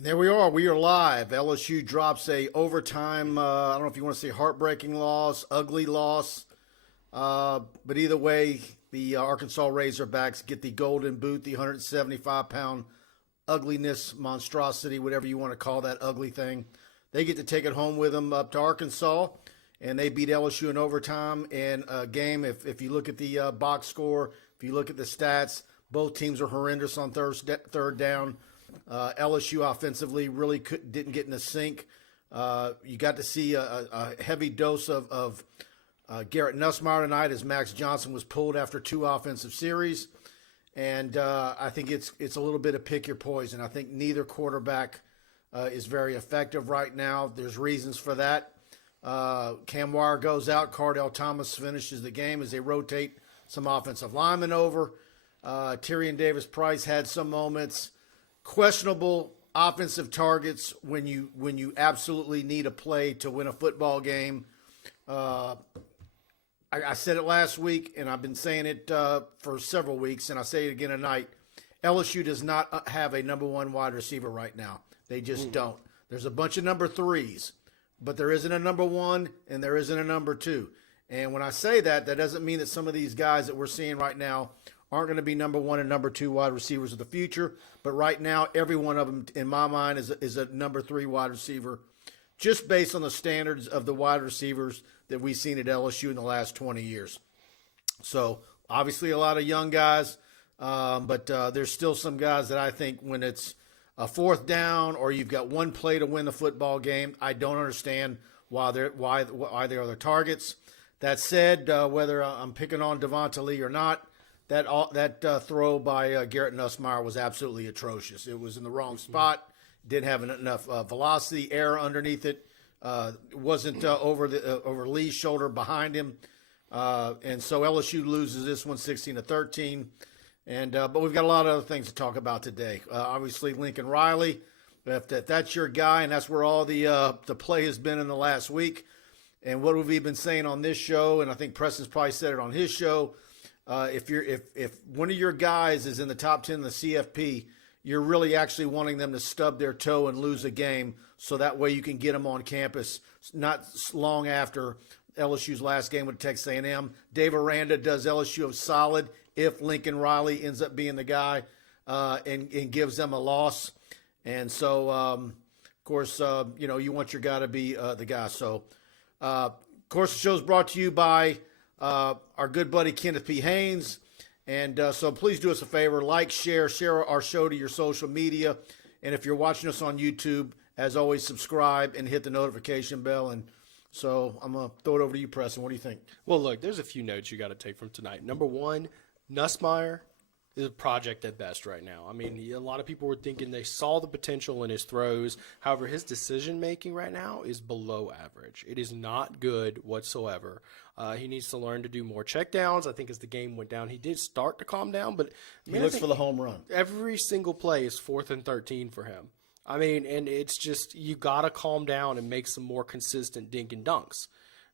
And there we are. We are live. LSU drops a overtime, I don't know if you want to say heartbreaking loss, ugly loss. But either way, the Arkansas Razorbacks get the golden boot, the 175-pound ugliness, monstrosity, whatever you want to call that ugly thing. They get to take it home with them up to Arkansas, and they beat LSU in overtime. And a game, if you look at the box score, if you look at the stats, both teams are horrendous on third down. LSU offensively really didn't get in the sync. You got to see a heavy dose of Garrett Nussmeier tonight as Max Johnson was pulled after 2 offensive series. And I think it's a little bit of pick your poison. I think neither quarterback is very effective right now. There's reasons for that. Cam Wire goes out. Cardell Thomas finishes the game as they rotate some offensive linemen over. Tyrion Davis-Price had some moments. Questionable offensive targets when you absolutely need a play to win a football game. I said it last week, and I've been saying it for several weeks, and I say it again tonight. LSU does not have a number 1 wide receiver right now. They just don't. There's a bunch of number 3s, but there isn't a number 1 and there isn't a number 2. And when I say that, that doesn't mean that some of these guys that we're seeing right now aren't going to be number 1 and number 2 wide receivers of the future. But right now, every one of them, in my mind, is a number 3 wide receiver, just based on the standards of the wide receivers that we've seen at LSU in the last 20 years. So, obviously, a lot of young guys, but there's still some guys that I think when it's a 4th down or you've got one play to win the football game, I don't understand why they are the targets. That said, whether I'm picking on Devonta Lee or not, that throw by Garrett Nussmeier was absolutely atrocious. It was in the wrong spot. Didn't have enough velocity, air underneath it. It wasn't over Lee's shoulder behind him. And so LSU loses this one 16-13. And but we've got a lot of other things to talk about today. Obviously, Lincoln Riley. If that's your guy, and that's where all the play has been in the last week. And what have we been saying on this show? And I think Preston's probably said it on his show. If one of your guys is in the top 10 in the CFP, you're really actually wanting them to stub their toe and lose a game, so that way you can get them on campus not long after LSU's last game with Texas A&M. Dave Aranda does LSU a solid if Lincoln Riley ends up being the guy and gives them a loss. And so, of course, you want your guy to be the guy. So, of course, the show's brought to you by our good buddy Kenneth P. Haynes. And so please do us a favor, share our show to your social media. And if you're watching us on YouTube, as always, subscribe and hit the notification bell. And so I'm going to throw it over to you, Preston. What do you think? Well, look, there's a few notes you got to take from tonight. Number 1, Nussmeier is a project at best right now. I mean, a lot of people were thinking they saw the potential in his throws. However, his decision-making right now is below average. It is not good whatsoever. He needs to learn to do more checkdowns. I think as the game went down, he did start to calm down. But he looks for the home run. Every single play is 4th and 13 for him. I mean, and it's just you got to calm down and make some more consistent dink and dunks.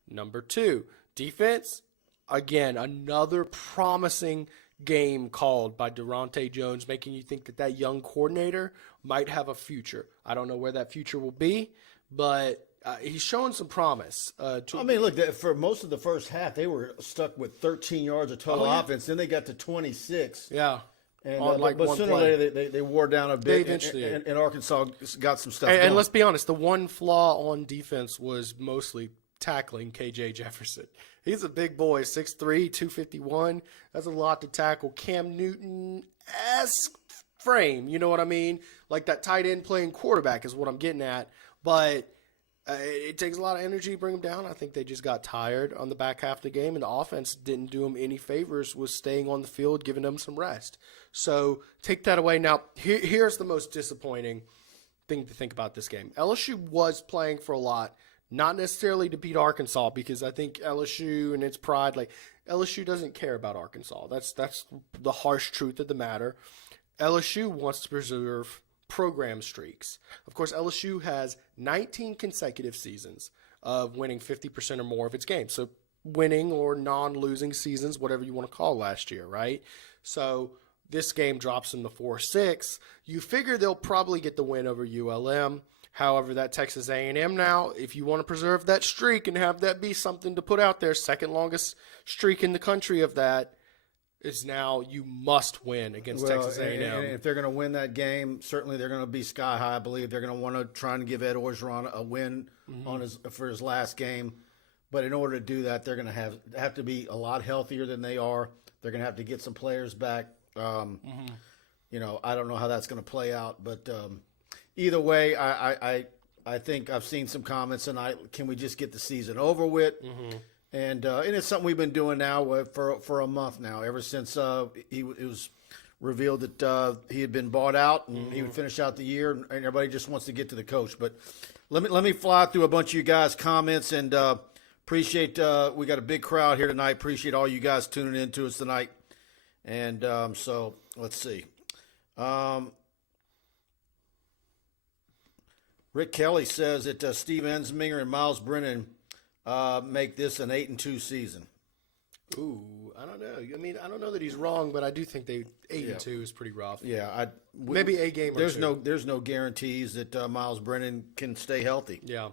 Number 2, defense. Again, another promising game called by Durante Jones, making you think that young coordinator might have a future. I don't know where that future will be, but he's showing some promise. Look, for most of the first half, they were stuck with 13 yards of total offense. Then they got to 26. Yeah. And, but sooner or later, they wore down a bit, and Arkansas got some stuff going. And let's be honest, the one flaw on defense was mostly tackling KJ Jefferson. He's a big boy, 6'3", 251. That's a lot to tackle. Cam Newton-esque frame, you know what I mean? Like that tight end playing quarterback is what I'm getting at. But it takes a lot of energy to bring him down. I think they just got tired on the back half of the game, and the offense didn't do them any favors with staying on the field, giving them some rest. So take that away. Now, here's the most disappointing thing to think about this game. LSU was playing for a lot, not necessarily to beat Arkansas, because I think LSU and its pride, like LSU doesn't care about Arkansas. That's the harsh truth of the matter. LSU wants to preserve program streaks. Of course, LSU has 19 consecutive seasons of winning 50% or more of its games. So winning or non-losing seasons, whatever you want to call last year, right? So This game drops them to 4-6. You figure they'll probably get the win over ULM. However, that Texas A&M now, if you want to preserve that streak and have that be something to put out there, second longest streak in the country of that, is now you must win against Texas A&M. And if they're going to win that game, certainly they're going to be sky high. I believe they're going to want to try and give Ed Orgeron a win for his last game. But in order to do that, they're going to have to be a lot healthier than they are. They're going to have to get some players back. You know, I don't know how that's going to play out, but either way, I think I've seen some comments tonight. Can we just get the season over with? And it's something we've been doing now for a month now, ever since it was revealed that he had been bought out and he would finish out the year, and everybody just wants to get to the coach. But let me fly through a bunch of you guys' comments, and appreciate we got a big crowd here tonight. Appreciate all you guys tuning in to us tonight. And so let's see. Rick Kelly says that Steve Ensminger and Miles Brennan make this an 8-2 season. Ooh, I don't know. I mean, I don't know that he's wrong, but I do think 8-2 is pretty rough. Yeah, maybe a game. There's no guarantees that Miles Brennan can stay healthy. Yeah.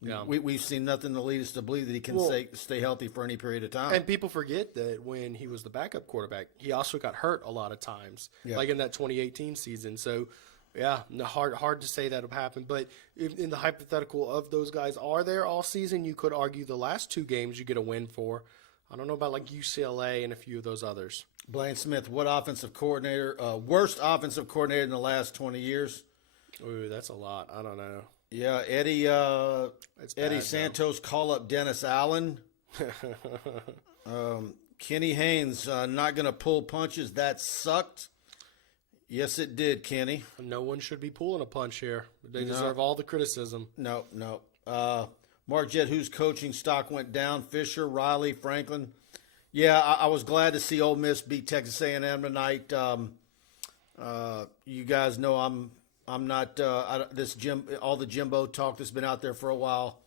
Yeah. We've seen nothing to lead us to believe that he can stay healthy for any period of time. And people forget that when he was the backup quarterback, he also got hurt a lot of times, like in that 2018 season. So, yeah, hard to say that'll happen. But in the hypothetical of those guys are there all season, you could argue the last two games you get a win for. I don't know about like UCLA and a few of those others. Blaine Smith, what offensive coordinator, worst offensive coordinator in the last 20 years? Ooh, that's a lot. I don't know. Yeah, Eddie Santos call up Dennis Allen. Kenny Haynes not going to pull punches. That sucked. Yes, it did, Kenny. No one should be pulling a punch here. They deserve all the criticism. No. Mark Jett, whose coaching stock went down? Fisher, Riley, Franklin. Yeah, I was glad to see Ole Miss beat Texas A&M tonight. You guys know I'm not all the Jimbo talk that's been out there for a while.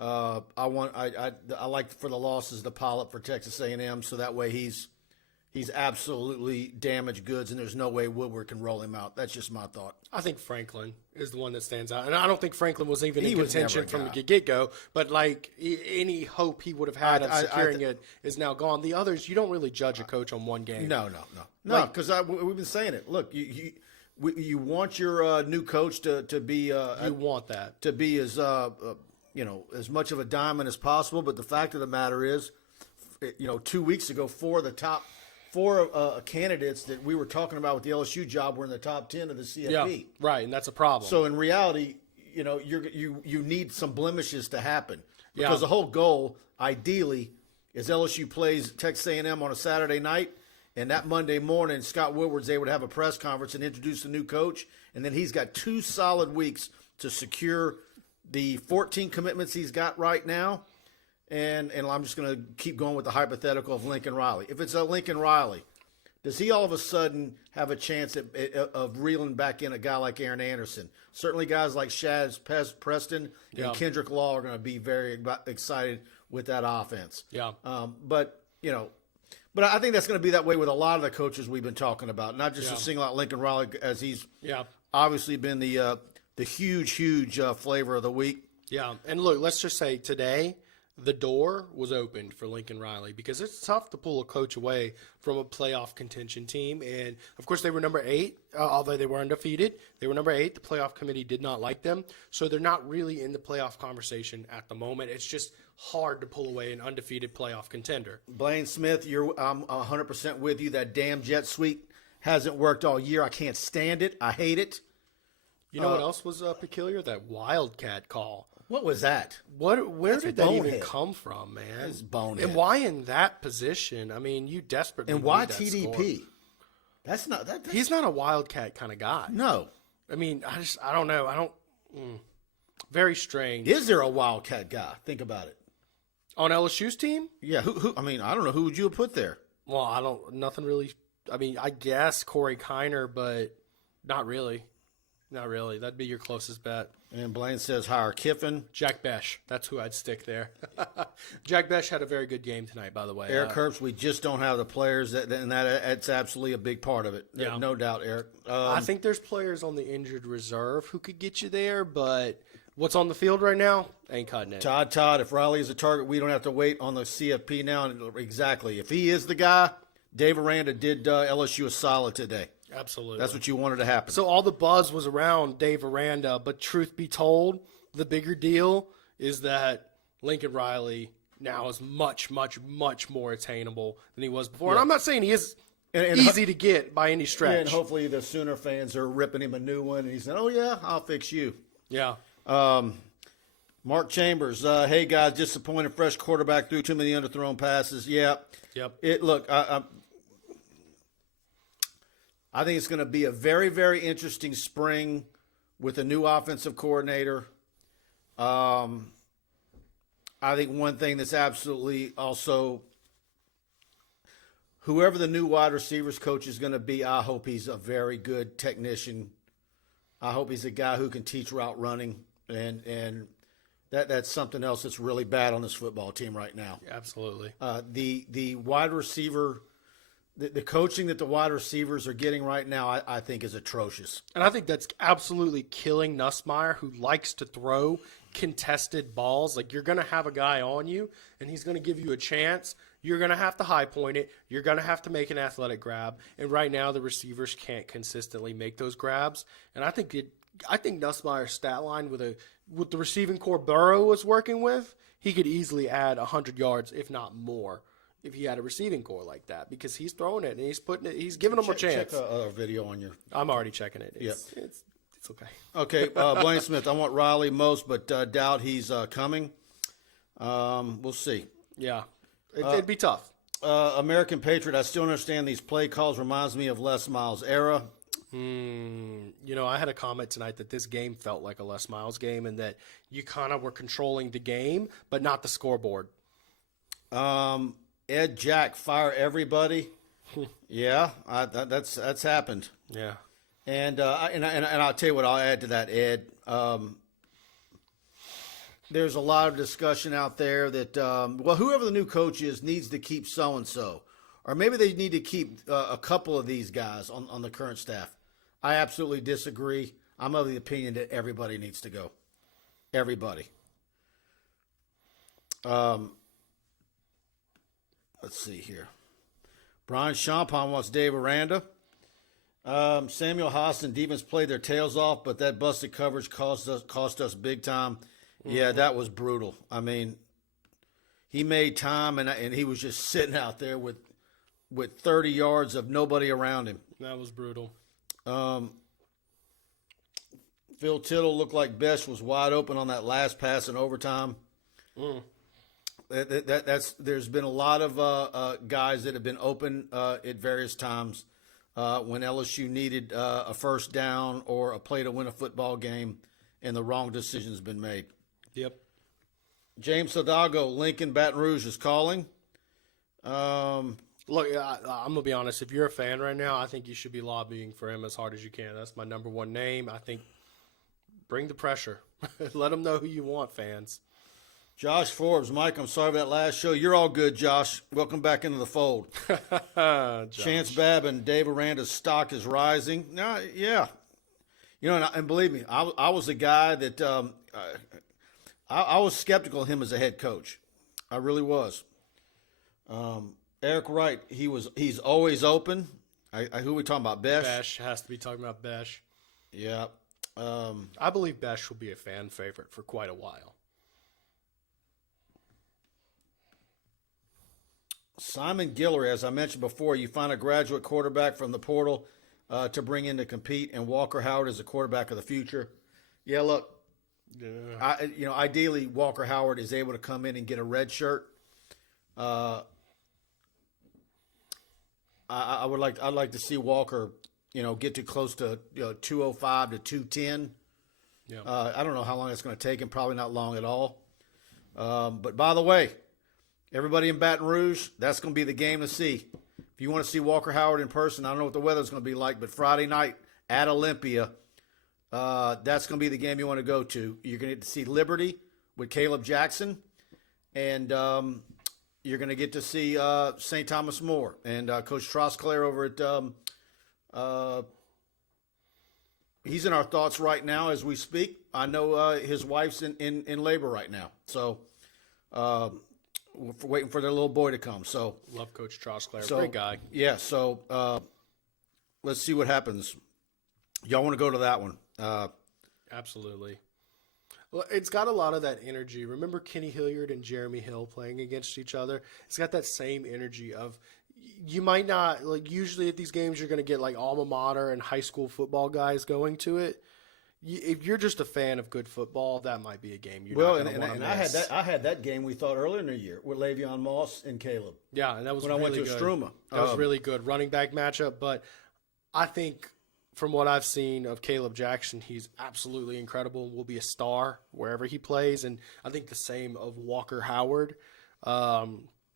I like for the losses to pile up for Texas A&M, so that way he's absolutely damaged goods, and there's no way Woodward can roll him out. That's just my thought. I think Franklin is the one that stands out, and I don't think Franklin was even in was contention from the get-go. But like any hope he would have had of securing it is now gone. The others, you don't really judge a coach on one game. No, because we've been saying it. Look, you want your new coach to be you want that to be as as much of a diamond as possible. But the fact of the matter is, 2 weeks ago, four candidates that we were talking about with the LSU job were in the top 10 of the CFP. Yeah, right, and that's a problem. So in reality, you need some blemishes to happen because the whole goal, ideally, is LSU plays Texas A&M on a Saturday night. And that Monday morning, Scott Woodward's able to have a press conference and introduce the new coach. And then he's got 2 solid weeks to secure the 14 commitments he's got right now. And I'm just going to keep going with the hypothetical of Lincoln Riley. If it's a Lincoln Riley, does he all of a sudden have a chance of reeling back in a guy like Aaron Anderson? Certainly guys like Shaz Preston and Kendrick Law are going to be very excited with that offense. Yeah. But I think that's going to be that way with a lot of the coaches we've been talking about, not just to single out Lincoln Riley, as he's obviously been the huge flavor of the week. Yeah, and look, let's just say today the door was opened for Lincoln Riley because it's tough to pull a coach away from a playoff contention team. And, of course, they were number 8, although they were undefeated. They were number 8. The playoff committee did not like them. So they're not really in the playoff conversation at the moment. It's just hard to pull away an undefeated playoff contender. Blaine Smith, I'm 100% with you. That damn jet sweep hasn't worked all year. I can't stand it. I hate it. You know what else was peculiar? That Wildcat call. What was that? Where did that even come from, man? That's bonehead. And why in that position? I mean, you desperately and why need that TDP? Score. That's not that. He's not a Wildcat kind of guy. No. I mean, I don't know. Very strange. Is there a Wildcat guy? Think about it. On LSU's team? Yeah. Who? I mean, I don't know. Who would you have put there? Well, nothing really. I mean, I guess Corey Kiner, but not really. Not really. That'd be your closest bet. And Blaine says hire Kiffin. Jack Besh. That's who I'd stick there. Jack Besh had a very good game tonight, by the way. Eric Herbst, we just don't have the players, that's absolutely a big part of it. Yeah. No doubt, Eric. I think there's players on the injured reserve who could get you there, but what's on the field right now ain't cutting it. Todd, if Riley is a target, we don't have to wait on the CFP now. Exactly. If he is the guy, Dave Aranda did LSU a solid today. Absolutely. That's what you wanted to happen. So all the buzz was around Dave Aranda, but truth be told, the bigger deal is that Lincoln Riley now is much, much, much more attainable than he was before. Yeah. And I'm not saying he is easy to get by any stretch. And hopefully the Sooner fans are ripping him a new one, and he said, oh, yeah, I'll fix you. Yeah. Mark Chambers, hey, guys, disappointed fresh quarterback, threw too many underthrown passes. Yeah. Yep. Look, I think it's going to be a very, very interesting spring with a new offensive coordinator. I think one thing that's absolutely also, whoever the new wide receivers coach is going to be, I hope he's a very good technician. I hope he's a guy who can teach route running, and that's something else that's really bad on this football team right now. Absolutely. The wide receiver. The coaching that the wide receivers are getting right now, I think, is atrocious. And I think that's absolutely killing Nussmeier, who likes to throw contested balls. Like, you're going to have a guy on you, and he's going to give you a chance. You're going to have to high point it. You're going to have to make an athletic grab. And right now, the receivers can't consistently make those grabs. And I think Nussmeier's stat line with the receiving core Burrow was working with, he could easily add 100 yards, if not more, if he had a receiving core like that, because he's throwing it and he's giving them a chance. Check a video on your. I'm already checking it. It's okay. Okay, Blaine Smith. I want Riley most, but doubt he's coming. We'll see. Yeah, it'd be tough. American Patriot. I still understand these play calls. Reminds me of Les Miles era. I had a comment tonight that this game felt like a Les Miles game, and that you kind of were controlling the game, but not the scoreboard. Ed Jack, fire everybody. Yeah, that's happened. Yeah, and I'll tell you what I'll add to that, Ed. There's a lot of discussion out there that whoever the new coach is needs to keep so and so, or maybe they need to keep a couple of these guys on the current staff. I absolutely disagree. I'm of the opinion that everybody needs to go. Everybody. Let's see here. Brian Champagne wants Dave Aranda. Samuel Haas and defense played their tails off, but that busted coverage cost us big time. Mm-hmm. Yeah, that was brutal. I mean, he made time, and he was just sitting out there with 30 yards of nobody around him. That was brutal. Phil Tittle looked like Besh was wide open on that last pass in overtime. There's been a lot of guys that have been open at various times when LSU needed a first down or a play to win a football game, and the wrong decision's been made. Yep. James Hidalgo, Lincoln, Baton Rouge is calling. Look, I'm going to be honest. If you're a fan right now, I think you should be lobbying for him as hard as you can. That's my number one name. I think bring the pressure. Let them know who you want, fans. Josh Forbes, Mike, I'm sorry for that last show. You're all good, Josh. Welcome back into the fold. Chance Babb and Dave Aranda's stock is rising. No, yeah. And believe me, I was a guy that I was skeptical of him as a head coach. I really was. Eric Wright, he's always open. Who are we talking about? Besh? Besh has to be talking about Besh. Yeah. I believe Besh will be a fan favorite for quite a while. Simon Guillory, as I mentioned before, you find a graduate quarterback from the portal to bring in to compete, and Walker Howard is the quarterback of the future. Yeah, look, ideally Walker Howard is able to come in and get a red shirt. I'd like to see Walker, get to close to 205 to 210. Yeah. I don't know how long it's going to take him. Probably not long at all. But by the way, everybody in Baton Rouge, that's going to be the game to see. If you want to see Walker Howard in person, I don't know what the weather's going to be like, but Friday night at Olympia, that's going to be the game you want to go to. You're going to get to see Liberty with Caleb Jackson, and you're going to get to see St. Thomas More and Coach Trosclair over at. He's in our thoughts right now as we speak. I know his wife's in labor right now, so we're waiting for their little boy to come. So Love Coach Trosclair, great guy. Yeah, so let's see what happens. Y'all want to go to that one? Absolutely. Well, it's got a lot of that energy. Remember Kenny Hilliard and Jeremy Hill playing against each other? It's got that same energy of you might not, like usually at these games you're going to get like alma mater and high school football guys going to it. If you're just a fan of good football, that might be a game you're not going to want to miss. I had that game we thought earlier in the year with Le'Veon Moss and Caleb. Yeah, and that was when really I went to good. Struma. That was really good running back matchup, but I think from what I've seen of Caleb Jackson, he's absolutely incredible and will be a star wherever he plays. And I think the same of Walker Howard.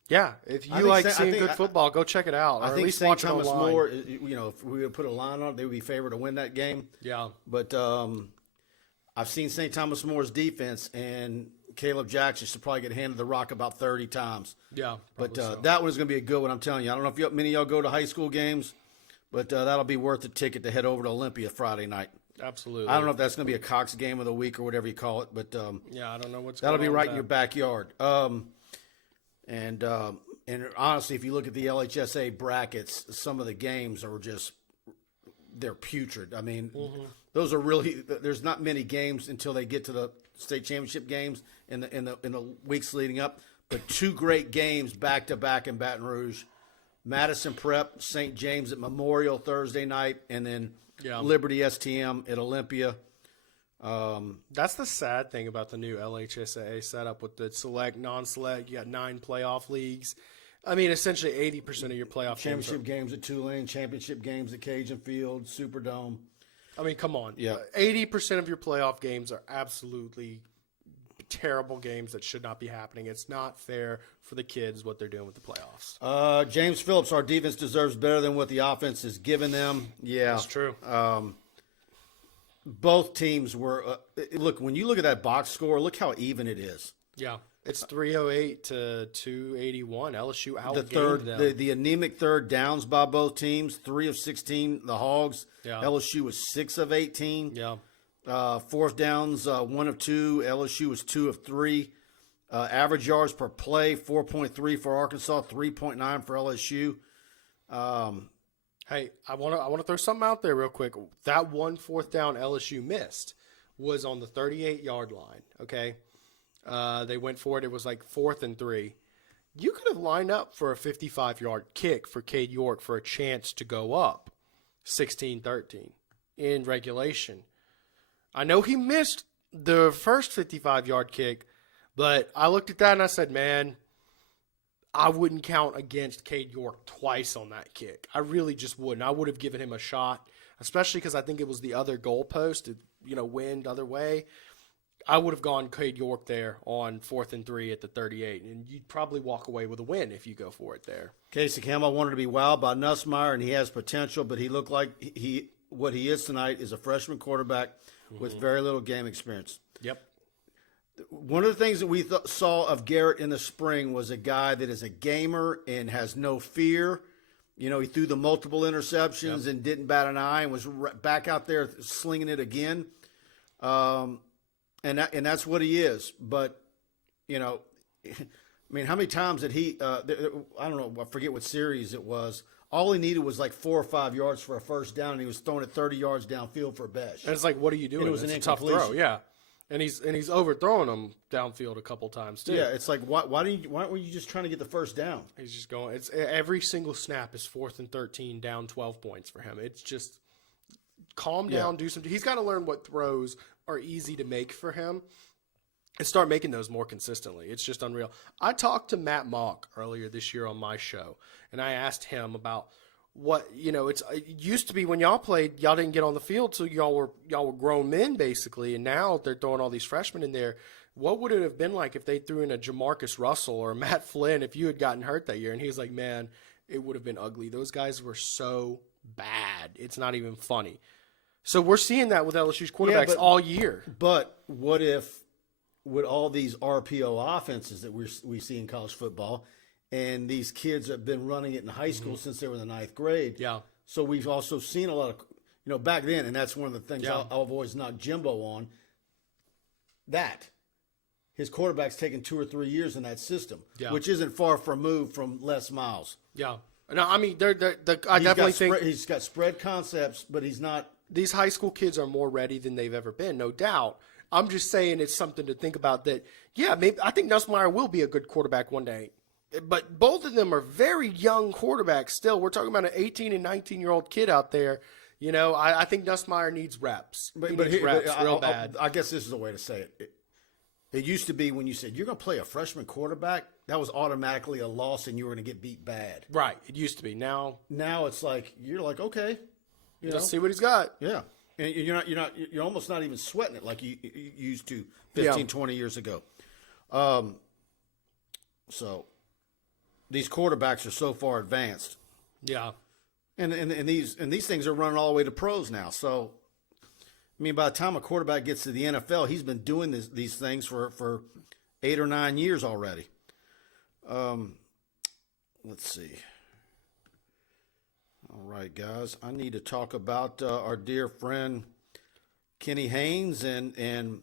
Yeah, if you like seeing good football, go check it out. I Or at think least St. watch it Thomas online. More, if we would put a line on it, they would be favored to win that game. Yeah. But I've seen St. Thomas More's defense, and Caleb Jackson should probably get handed the rock about 30 times. Yeah, But so. that one's going to be a good one, I'm telling you. I don't know if many of y'all go to high school games, but that'll be worth the ticket to head over to Olympia Friday night. Absolutely. I don't know if that's going to be a Cox game of the week or whatever you call it, but yeah, I don't know what's that'll going be on right with in your that. backyard. And honestly, if you look at the LHSA brackets, some of the games are just they're putrid. I mean, those are really there's not many games until they get to the state championship games in the weeks leading up. But two great games back to back in Baton Rouge. Madison Prep, St. James at Memorial Thursday night, and then Liberty STM at Olympia. That's the sad thing about the new LHSAA setup with the select, non-select. You got 9 playoff leagues. I mean, essentially 80% of your playoff Championship games at Tulane, championship games at Cajun Field, Superdome. I mean, come on. Yeah. 80% of your playoff games are absolutely terrible games that should not be happening. It's not fair for the kids what they're doing with the playoffs. James Phillips, our defense deserves better than what the offense is giving them. Yeah. That's true. Both teams were look, when you look at that box score, look how even it is. Yeah. It's 308 to 281. LSU outgained them. The anemic third downs by both teams, 3 of 16, the Hogs. Yeah. LSU was 6 of 18. Yeah. Fourth downs, 1 of 2. LSU was 2 of 3. Average yards per play, 4.3 for Arkansas, 3.9 for LSU. Hey, I want to throw something out there real quick. That 1 fourth down LSU missed was on the 38-yard line, okay? They went for it. It was like 4th and 3. You could have lined up for a 55-yard kick for Cade York for a chance to go up 16-13 in regulation. I know he missed the first 55-yard kick, but I looked at that and I said, man, I wouldn't count against Cade York twice on that kick. I really just wouldn't. I would have given him a shot, especially because I think it was the other goalpost, wind other way. I would have gone Cade York there on 4th and 3 at the 38, and you'd probably walk away with a win if you go for it there. Casey Campbell wanted to be wowed by Nussmeier, and he has potential, but he looked like what he is tonight is a freshman quarterback with very little game experience. Yep. One of the things that we saw of Garrett in the spring was a guy that is a gamer and has no fear. He threw the multiple interceptions and didn't bat an eye and was back out there slinging it again. And that's what he is. But, how many times did he I don't know, I forget what series it was. All he needed was like 4 or 5 yards for a first down, and he was throwing it 30 yards downfield for a besh. And it's like, what are you doing? And it was it's an a tough throw, incompletion. yeah. And he's overthrowing them downfield a couple times too. Yeah, it's like why were you just trying to get the first down? He's just going. It's every single snap is 4th and 13, down 12 points for him. It's just calm down, do something. He's got to learn what throws are easy to make for him and start making those more consistently. It's just unreal. I talked to Matt Mock earlier this year on my show, and I asked him about what it used to be when y'all played, y'all didn't get on the field, so y'all were grown men basically, and now they're throwing all these freshmen in there. What would it have been like if they threw in a Jamarcus Russell or a Matt Flynn if you had gotten hurt that year? And he was like, man, it would have been ugly. Those guys were so bad. It's not even funny. So we're seeing that with LSU's quarterbacks all year. But what if with all these RPO offenses that we see in college football, and these kids have been running it in high school since they were in the ninth grade. Yeah. So we've also seen a lot of, back then, and that's one of the things I've always knocked Jimbo on, that his quarterback's taken 2 or 3 years in that system, which isn't far removed from Les Miles. Yeah. No, I mean, I definitely think he's got spread concepts, but he's not. These high school kids are more ready than they've ever been, no doubt. I'm just saying it's something to think about that, maybe I think Nussmeier will be a good quarterback one day. But both of them are very young quarterbacks still. We're talking about an 18 and 19-year-old kid out there. I think Nussmeier needs reps. He needs reps real bad. I guess this is a way to say it. It used to be when you said you're going to play a freshman quarterback, that was automatically a loss and you were going to get beat bad. Right. It used to be. Now it's like you're like, okay, let's see what he's got. Yeah. And you're almost not even sweating it like you used to 15, 20 years ago. So these quarterbacks are so far advanced. Yeah. And these things are running all the way to pros now. So I mean, by the time a quarterback gets to the NFL, he's been doing these things for 8 or 9 years already. Let's see. All right, guys. I need to talk about our dear friend Kenny Haynes, and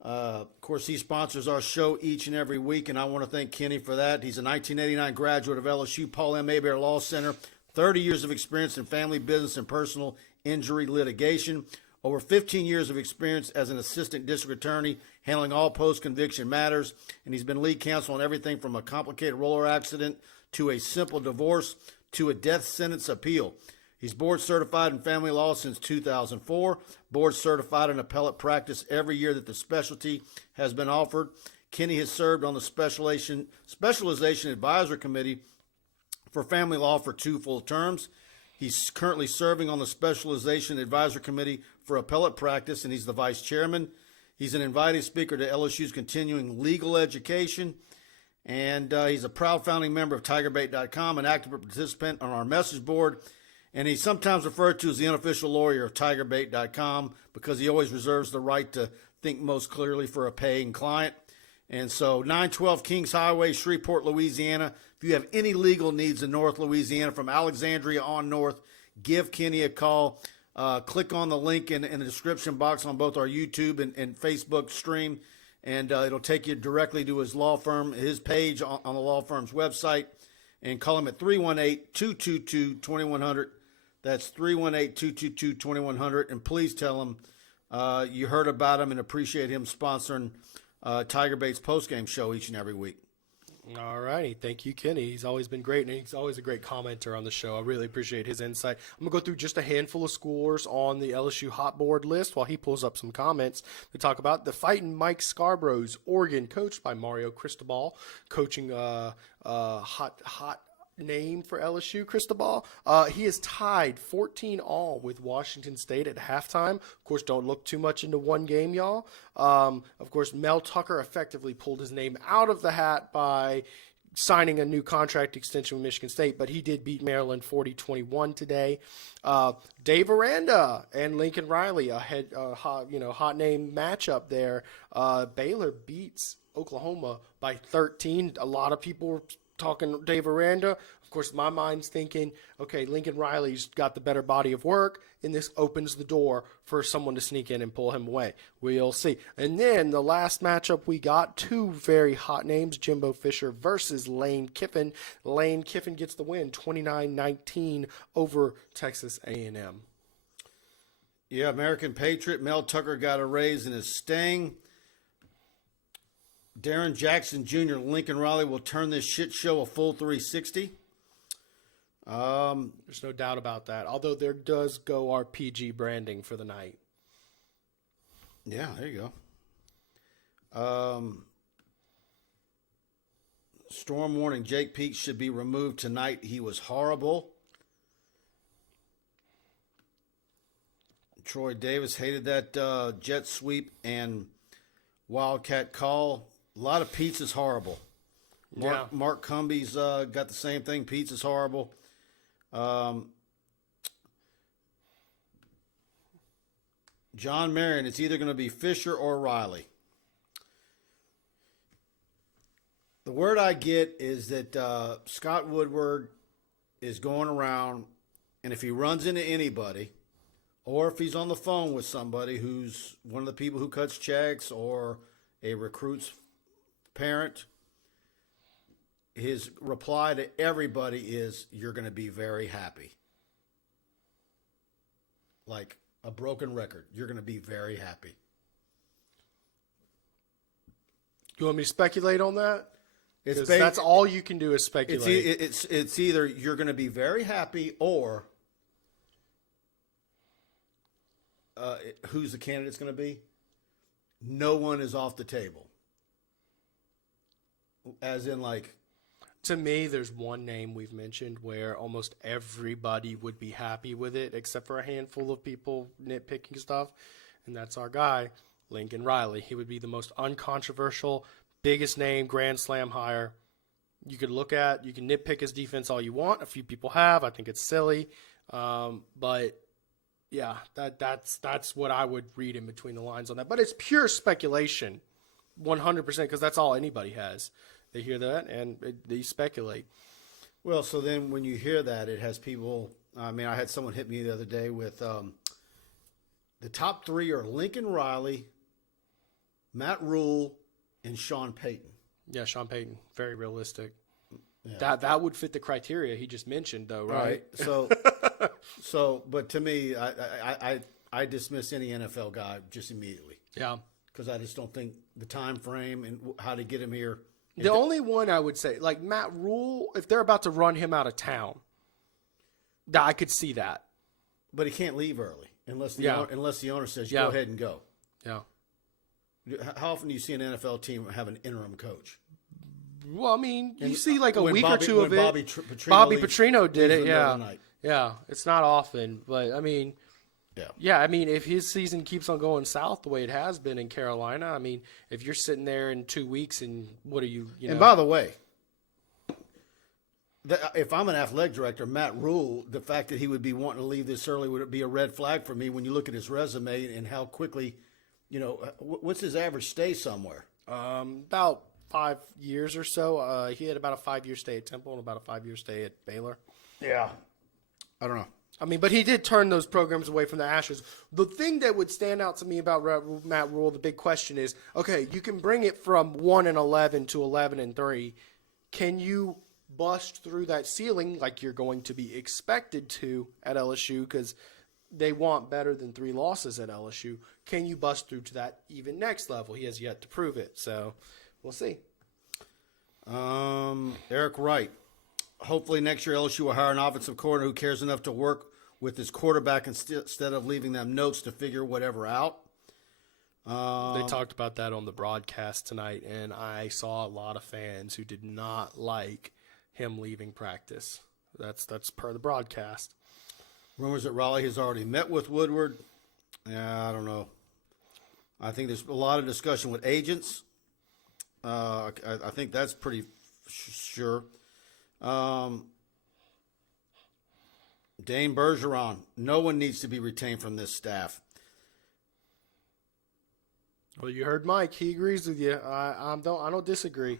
of course, he sponsors our show each and every week, and I want to thank Kenny for that. He's a 1989 graduate of LSU Paul M. Hebert Law Center, 30 years of experience in family business and personal injury litigation. Over 15 years of experience as an assistant district attorney, handling all post-conviction matters, and he's been lead counsel on everything from a complicated roller accident to a simple divorce to a death sentence appeal. He's board certified in family law since 2004, board certified in appellate practice every year that the specialty has been offered. Kenny has served on the Specialization Advisory Committee for family law for 2 full terms. He's currently serving on the Specialization Advisory Committee for Appellate Practice, and he's the vice chairman. He's an invited speaker to LSU's continuing legal education, and he's a proud founding member of TigerBait.com, an active participant on our message board, and he's sometimes referred to as the unofficial lawyer of TigerBait.com because he always reserves the right to think most clearly for a paying client. And so 912 Kings Highway, Shreveport, Louisiana. If you have any legal needs in North Louisiana, from Alexandria on north, give Kenny a call. Click on the link in the description box on both our YouTube and Facebook stream, and it'll take you directly to his law firm, his page on the law firm's website, and call him at 318-222-2100. That's 318-222-2100, and please tell him you heard about him and appreciate him sponsoring Tiger Bait's postgame show each and every week. All righty. Thank you, Kenny. He's always been great, and he's always a great commenter on the show. I really appreciate his insight. I'm going to go through just a handful of scores on the LSU hot board list while he pulls up some comments to talk about the Fighting Mike Scarborough's Oregon, coached by Mario Cristobal, coaching hot name for LSU, Cristobal. He is tied 14-all with Washington State at halftime. Of course, don't look too much into one game, y'all. Of course, Mel Tucker effectively pulled his name out of the hat by signing a new contract extension with Michigan State, but he did beat Maryland 40-21 today. Dave Aranda and Lincoln Riley, a hot name matchup there. Baylor beats Oklahoma by 13. A lot of people were talking Dave Aranda. Of course, my mind's thinking, okay, Lincoln Riley's got the better body of work, and this opens the door for someone to sneak in and pull him away. We'll see. And then the last matchup we got, 2 very hot names, Jimbo Fisher versus Lane Kiffin. Lane Kiffin gets the win, 29-19 over Texas A&M. Yeah, American Patriot. Mel Tucker got a raise in his sting. Darren Jackson Jr., Lincoln Riley will turn this shit show a full 360. There's no doubt about that. Although there does go our PG branding for the night. Yeah, there you go. Storm warning, Jake Peets should be removed tonight. He was horrible. Troy Davis hated that jet sweep and Wildcat call. A lot of Peets is horrible. Mark Cumby's got the same thing. Peets is horrible. John Marion, it's either going to be Fisher or Riley. The word I get is that Scott Woodward is going around, and if he runs into anybody, or if he's on the phone with somebody who's one of the people who cuts checks or a recruit's parent, his reply to everybody is, "You're going to be very happy." Like a broken record. You're going to be very happy. You want me to speculate on that? It's that's all you can do is speculate. It's either you're going to be very happy or who's the candidate's going to be? No one is off the table. As in, like, to me, there's one name we've mentioned where almost everybody would be happy with it, except for a handful of people nitpicking stuff, and that's our guy, Lincoln Riley. He would be the most uncontroversial, biggest name, Grand Slam hire. You can nitpick his defense all you want. A few people have. I think it's silly. But yeah, that's what I would read in between the lines on that. But it's pure speculation, 100%, because that's all anybody has. They hear that and they speculate. Well, so then when you hear that, it has people. I mean, I had someone hit me the other day with the top three are Lincoln Riley, Matt Rule, and Sean Payton. Yeah, Sean Payton, very realistic. Yeah. That would fit the criteria he just mentioned, though, right? So, but to me, I dismiss any NFL guy just immediately. Yeah, because I just don't think the time frame and how to get him here. The only one I would say, like Matt Rule, if they're about to run him out of town, I could see that. But he can't leave early unless the owner says, go ahead and go. Yeah. How often do you see an NFL team have an interim coach? Well, I mean, you see like a week or two of it. Bobby Petrino did it, yeah. Yeah, it's not often, but I mean, I mean, if his season keeps on going south the way it has been in Carolina, I mean, if you're sitting there in 2 weeks and what are you know. And by the way, if I'm an athletic director, Matt Rule, the fact that he would be wanting to leave this early would be a red flag for me when you look at his resume and how quickly, what's his average stay somewhere? About 5 years or so. He had about a 5-year stay at Temple and about a 5-year stay at Baylor. Yeah. I don't know. I mean, but he did turn those programs away from the ashes. The thing that would stand out to me about Matt Rule, the big question is, okay, you can bring it from 1-11 to 11-3. Can you bust through that ceiling like you're going to be expected to at LSU because they want better than 3 losses at LSU? Can you bust through to that even next level? He has yet to prove it, so we'll see. Eric Wright. Hopefully next year LSU will hire an offensive coordinator who cares enough to work with his quarterback instead of leaving them notes to figure whatever out. They talked about that on the broadcast tonight, and I saw a lot of fans who did not like him leaving practice. That's per the broadcast. Rumors that Raleigh has already met with Woodward. Yeah, I don't know. I think there's a lot of discussion with agents. I think that's pretty sure. Dane Bergeron. No one needs to be retained from this staff. Well, you heard Mike. He agrees with you. I don't disagree.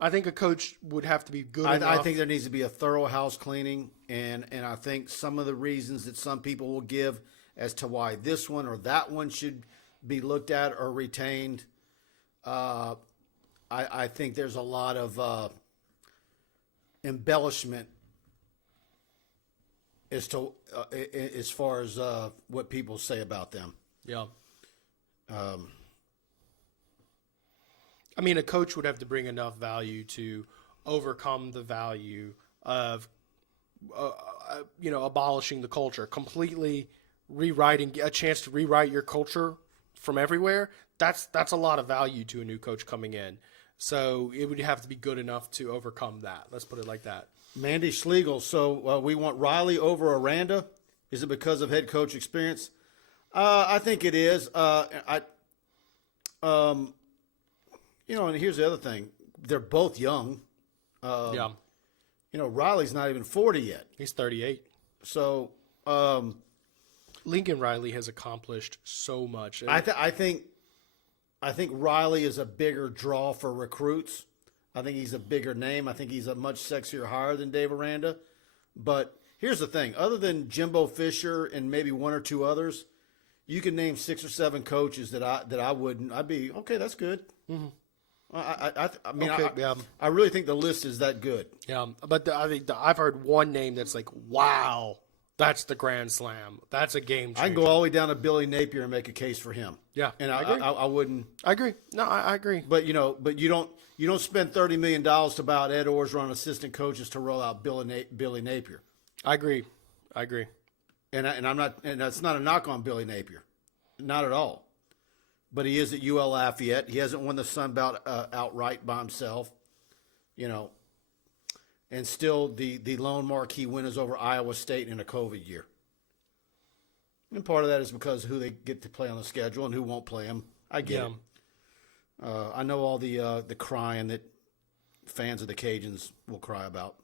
I think a coach would have to be good enough. I think there needs to be a thorough house cleaning, and I think some of the reasons that some people will give as to why this one or that one should be looked at or retained, I think there's a lot of embellishment as to as far as what people say about them. Yeah. I mean, a coach would have to bring enough value to overcome the value of, abolishing the culture, completely rewriting, a chance to rewrite your culture from everywhere. That's a lot of value to a new coach coming in. So it would have to be good enough to overcome that. Let's put it like that. Mandy Schlegel. So we want Riley over Aranda. Is it because of head coach experience? I think it is. And here's the other thing. They're both young. Yeah. Riley's not even 40 yet. He's 38. So Lincoln Riley has accomplished so much. I think Riley is a bigger draw for recruits I think he's a bigger name. I think he's a much sexier hire than Dave Aranda. But here's the thing. Other than Jimbo Fisher and maybe one or two others, you can name 6 or 7 coaches that I wouldn't. I'd be, okay, that's good. Mm-hmm. I mean, okay, I really think the list is that good. Yeah, but I think I've heard one name that's like, wow, that's the Grand Slam. That's a game changer. I can go all the way down to Billy Napier and make a case for him. Yeah, and I wouldn't. I agree. No, I agree. But you don't spend $30 million to buy out Ed Orgeron assistant coaches to roll out Billy Napier. I agree. And I'm not, and that's not a knock on Billy Napier, not at all. But he is at UL Lafayette. He hasn't won the Sun Belt outright by himself, and still the lone marquee win is over Iowa State in a COVID year. And part of that is because of who they get to play on the schedule and who won't play them. I get it. I know all the crying that fans of the Cajuns will cry about.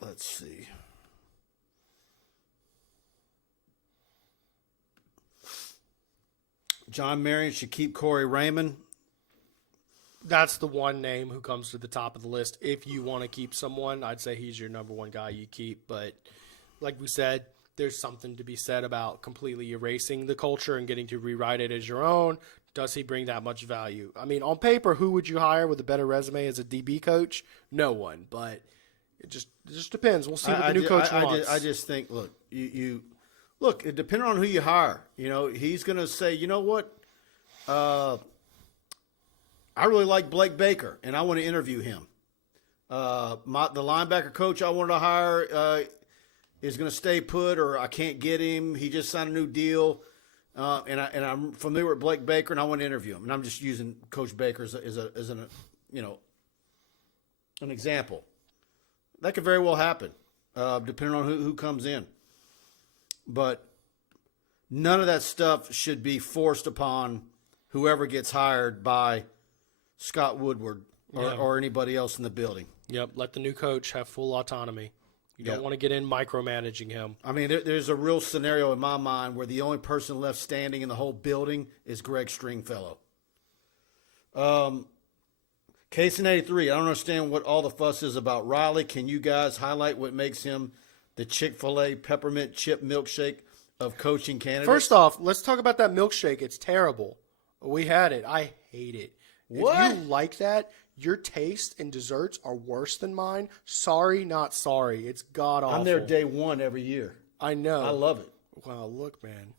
Let's see. John Marion should keep Corey Raymond. That's the one name who comes to the top of the list. If you want to keep someone, I'd say he's your number one guy you keep. But like we said, there's something to be said about completely erasing the culture and getting to rewrite it as your own. Does he bring that much value? I mean, on paper, who would you hire with a better resume as a DB coach? No one. But it just depends. We'll see what the new coach wants. I just think, look, Look, depending on who you hire, he's going to say, you know what, I really like Blake Baker, and I want to interview him. The linebacker coach I wanted to hire is going to stay put, or I can't get him. He just signed a new deal, and I'm familiar with Blake Baker, and I want to interview him. And I'm just using Coach Baker as an example. That could very well happen, depending on who comes in. But none of that stuff should be forced upon whoever gets hired by Scott Woodward or anybody else in the building. Yep, let the new coach have full autonomy. You don't want to get in micromanaging him. I mean, there's a real scenario in my mind where the only person left standing in the whole building is Greg Stringfellow. Case in 83, I don't understand what all the fuss is about Riley. Can you guys highlight what makes him the Chick-fil-A peppermint chip milkshake of coaching candidates? First off, let's talk about that milkshake. It's terrible. We had it. I hate it. What? If you like that, your taste and desserts are worse than mine. Sorry, not sorry. It's god-awful. I'm there day one every year. I know. I love it. Well, look, man.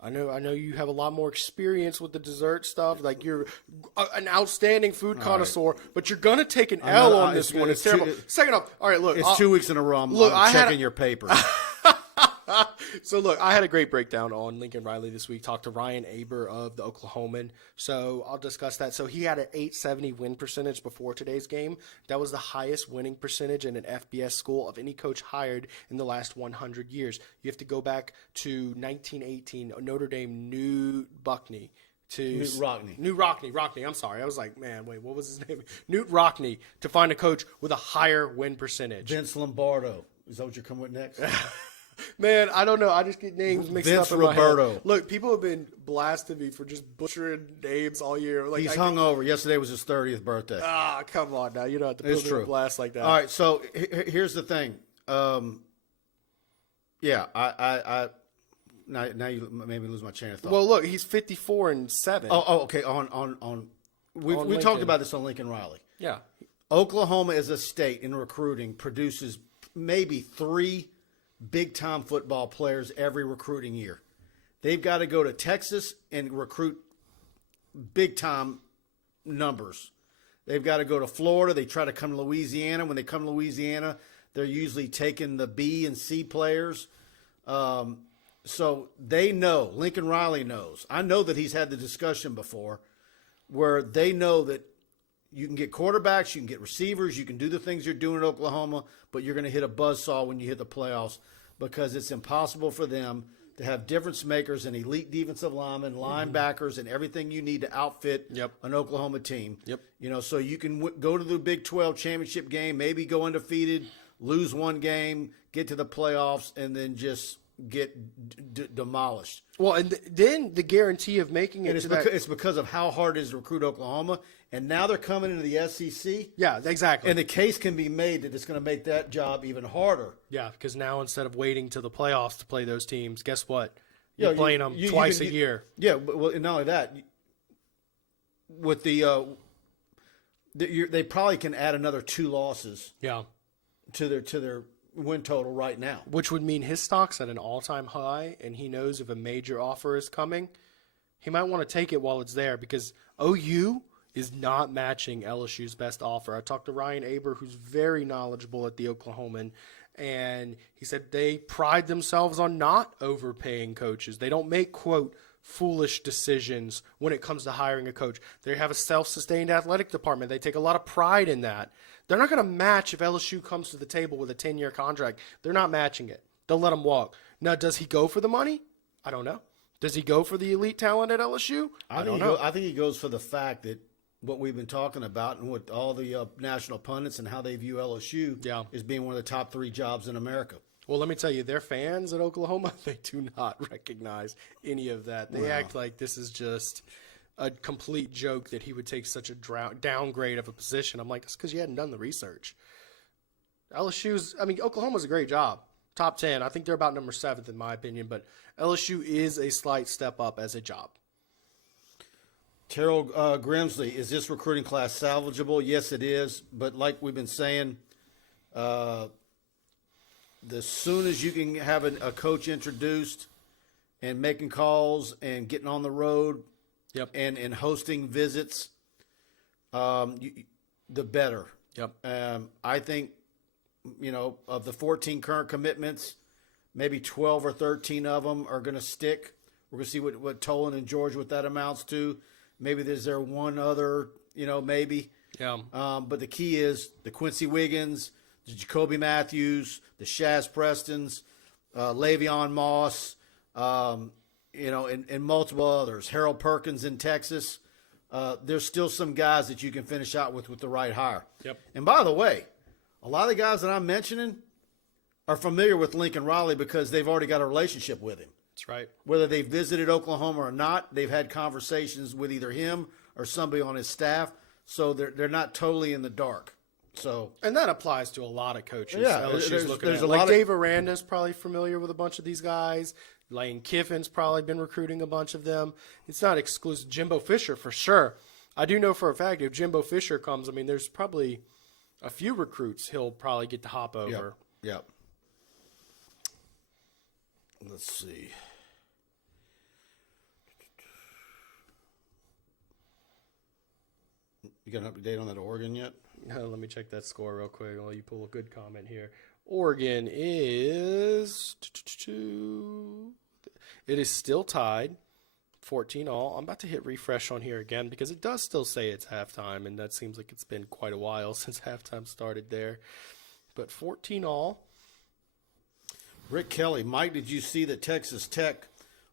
I know you have a lot more experience with the dessert stuff. Like, you're an outstanding food connoisseur, but you're going to take an L on this one. It's terrible. Second off, all right, look. It's 2 weeks in a row. I'm checking your paper. So, look, I had a great breakdown on Lincoln Riley this week. Talked to Ryan Aber of the Oklahoman. So I'll discuss that. So he had an 870 win percentage before today's game. That was the highest winning percentage in an FBS school of any coach hired in the last 100 years. You have to go back to 1918, Notre Dame Newt Buckney. Newt Rockney. I'm sorry. I was like, man, wait, what was his name? Newt Rockney, to find a coach with a higher win percentage. Vince Lombardo. Is that what you're coming with next? Man, I don't know. I just get names mixed Vince up in Roberto. my head. Look, people have been blasting me for just butchering names all year. Like, he's hungover. Yesterday was his 30th birthday. Ah, come on now. You don't have to put me in a blast like that. All right, so here's the thing. Now you made me lose my chain of thought. Well, look, he's 54-7. Oh, okay. We talked about this on Lincoln Riley. Yeah. Oklahoma as a state in recruiting produces maybe 3 big-time football players every recruiting year. They've got to go to Texas and recruit big-time numbers. They've got to go to Florida. They try to come to Louisiana. When they come to Louisiana, they're usually taking the B and C players. So they know. Lincoln Riley knows. I know that he's had the discussion before where they know that you can get quarterbacks, you can get receivers, you can do the things you're doing at Oklahoma, but you're going to hit a buzzsaw when you hit the playoffs because it's impossible for them to have difference makers and elite defensive linemen, linebackers, and everything you need to outfit an Oklahoma team. Yep. So you can go to the Big 12 championship game, maybe go undefeated, lose one game, get to the playoffs, and then just get demolished. Well, and then the guarantee of making it And it's because of how hard it is to recruit Oklahoma. And now they're coming into the SEC. Yeah, exactly. And the case can be made that it's going to make that job even harder. Yeah, because now instead of waiting to the playoffs to play those teams, guess what? You're playing them twice a year. Yeah, well, and not only that, with they probably can add another 2 losses. Yeah. To their win total right now, which would mean his stock's at an all-time high, and he knows if a major offer is coming, he might want to take it while it's there because OU is not matching LSU's best offer. I talked to Ryan Aber, who's very knowledgeable at the Oklahoman, and he said they pride themselves on not overpaying coaches. They don't make, quote, foolish decisions when it comes to hiring a coach. They have a self-sustained athletic department. They take a lot of pride in that. They're not going to match if LSU comes to the table with a 10-year contract. They're not matching it. They'll let him walk. Now, does he go for the money? I don't know. Does he go for the elite talent at LSU? I don't know. I think he goes for the fact that what we've been talking about and what all the national pundits and how they view LSU is being one of the top 3 jobs in America. Well, let me tell you, their fans at Oklahoma, they do not recognize any of that. They act like this is just a complete joke that he would take such a downgrade of a position. I'm like, that's because you hadn't done the research. Oklahoma's a great job. Top 10. I think they're about number 7th in my opinion, but LSU is a slight step up as a job. Terrell Grimsley, is this recruiting class salvageable? Yes, it is. But like we've been saying, the soon as you can have a coach introduced and making calls and getting on the road and hosting visits, the better. Yep. I think, of the 14 current commitments, maybe 12 or 13 of them are going to stick. We're going to see what Tolan and George, what that amounts to. Maybe there's one other, maybe. Yeah. But the key is the Quincy Wiggins, the Jacoby Matthews, the Shaz Prestons, Le'Veon Moss, and multiple others. Harold Perkins in Texas. There's still some guys that you can finish out with the right hire. Yep. And by the way, a lot of the guys that I'm mentioning are familiar with Lincoln Riley because they've already got a relationship with him. That's right. Whether they visited Oklahoma or not, they've had conversations with either him or somebody on his staff, so they're not totally in the dark. So, and that applies to a lot of coaches. Yeah, there's a lot Dave Aranda's probably familiar with a bunch of these guys. Lane Kiffin's probably been recruiting a bunch of them. It's not exclusive. Jimbo Fisher for sure. I do know for a fact if Jimbo Fisher comes, there's probably a few recruits he'll probably get to hop over. Yep. Let's see. You got an update on that Oregon yet? No, let me check that score real quick while you pull a good comment here. Oregon is it is still tied 14-all. I'm about to hit refresh on here again because it does still say it's halftime, and that seems like it's been quite a while since halftime started there. But 14-all. Rick Kelly, Mike, did you see that Texas Tech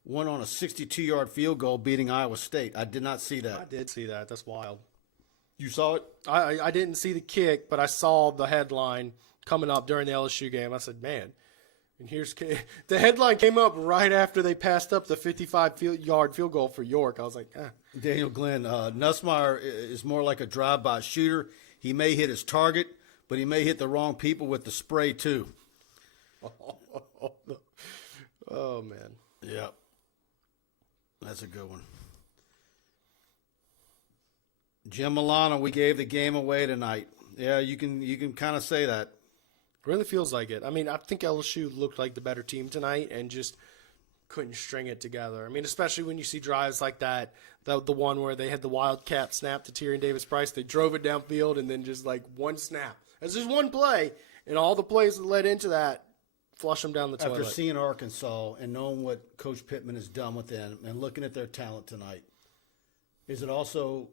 won on a 62-yard field goal beating Iowa State? I did not see that. I did see that. That's wild. You saw it? I didn't see the kick, but I saw the headline coming up during the LSU game. I said, man, and the headline came up right after they passed up the 55-yard field goal for York. I was like, Daniel Glenn, Nussmeier is more like a drive-by shooter. He may hit his target, but he may hit the wrong people with the spray too. Oh, man. Yeah. That's a good one. Jim Milano, we gave the game away tonight. Yeah, you can kind of say that. Really feels like it. I think LSU looked like the better team tonight and just couldn't string it together. Especially when you see drives like that, the one where they had the wildcat snap to Tyrion Davis-Price. They drove it downfield and then just like one snap. That's just one play, and all the plays that led into that flush them down the toilet. After seeing Arkansas and knowing what Coach Pittman has done with them and looking at their talent tonight, is it also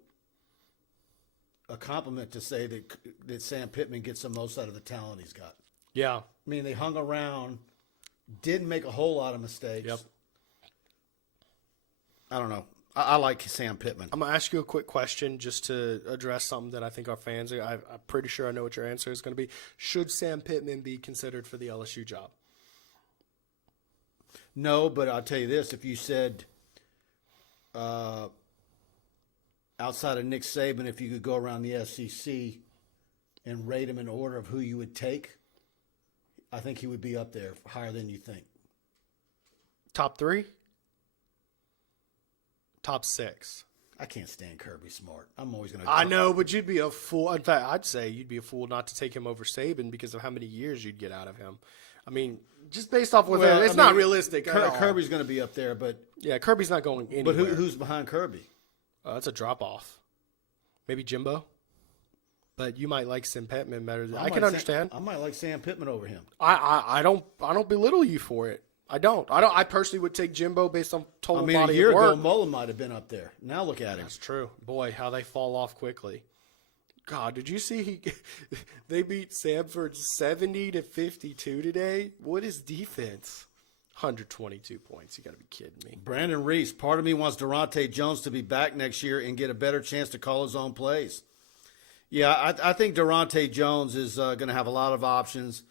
a compliment to say that Sam Pittman gets the most out of the talent he's got? Yeah. They hung around, didn't make a whole lot of mistakes. Yep. I don't know. I like Sam Pittman. I'm going to ask you a quick question just to address something that I think our fans are. I'm pretty sure I know what your answer is going to be. Should Sam Pittman be considered for the LSU job? No, but I'll tell you this: if you said outside of Nick Saban, if you could go around the SEC and rate him in order of who you would take, I think he would be up there higher than you think. Top 3? Top 6? I can't stand Kirby Smart. I'm always going to. I know, but you'd be a fool. In fact, I'd say you'd be a fool not to take him over Saban because of how many years you'd get out of him. I mean, just based off what it's not realistic. Kirby's going to be up there, but yeah, Kirby's not going anywhere. But who's behind Kirby? That's a drop off. Maybe Jimbo. But you might like Sam Pittman better. I can understand. I might like Sam Pittman over him. I don't belittle you for it. I don't. I personally would take Jimbo based on total body of work. A year ago, Mullen might have been up there. Now look at him. That's true. Boy, how they fall off quickly. God, did you see they beat Samford 70-52 today? What is defense? 122 points. You got to be kidding me. Brandon Reese, part of me wants Durante Jones to be back next year and get a better chance to call his own plays. Yeah, I think Durante Jones is going to have a lot of options,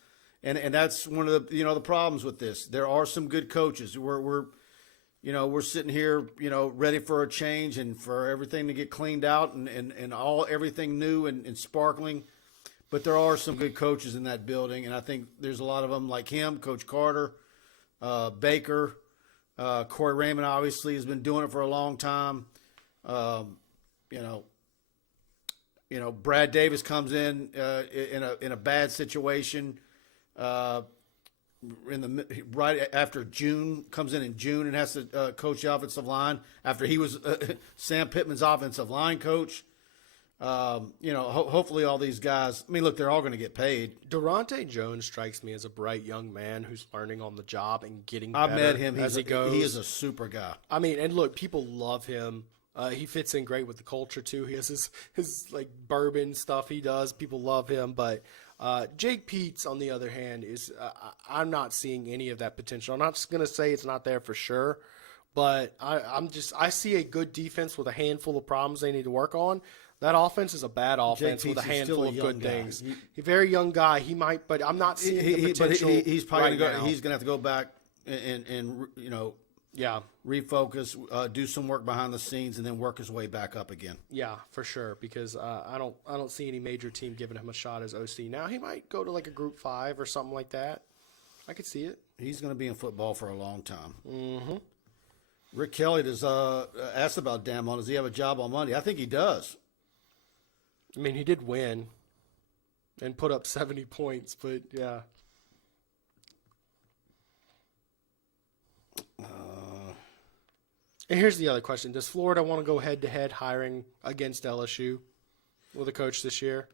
and that's one of the the problems with this. There are some good coaches. We're sitting here ready for a change and for everything to get cleaned out and everything new and sparkling. But there are some good coaches in that building, and I think there's a lot of them like him, Coach Carter, Baker, Corey Raymond obviously has been doing it for a long time. Brad Davis comes in a bad situation right after June, comes in June and has to coach the offensive line after he was Sam Pittman's offensive line coach. Hopefully all these guys, I mean, look, they're all going to get paid. Durante Jones strikes me as a bright young man who's learning on the job and getting better. I met him as he goes. He is a super guy. I mean, and look, people love him. He fits in great with the culture too. He has his like bourbon stuff he does. People love him, but Jake Peets, on the other hand, is I'm not seeing any of that potential. I'm not just gonna say it's not there for sure, but I see a good defense with a handful of problems they need to work on. That offense is a bad offense with a handful of good things. He's a very young guy. He might, but I'm not seeing the potential. But he's probably right he's gonna have to go back and refocus, do some work behind the scenes, and then work his way back up again. Yeah, for sure. Because I don't see any major team giving him a shot as OC. Now he might go to like a Group 5 or something like that. I could see it. He's going to be in football for a long time. Mm-hmm. Rick Kelly does asked about Damon. Does he have a job on Monday? I think he does. I mean, he did win and put up 70 points, but yeah. And here's the other question. Does Florida want to go head-to-head hiring against LSU with a coach this year?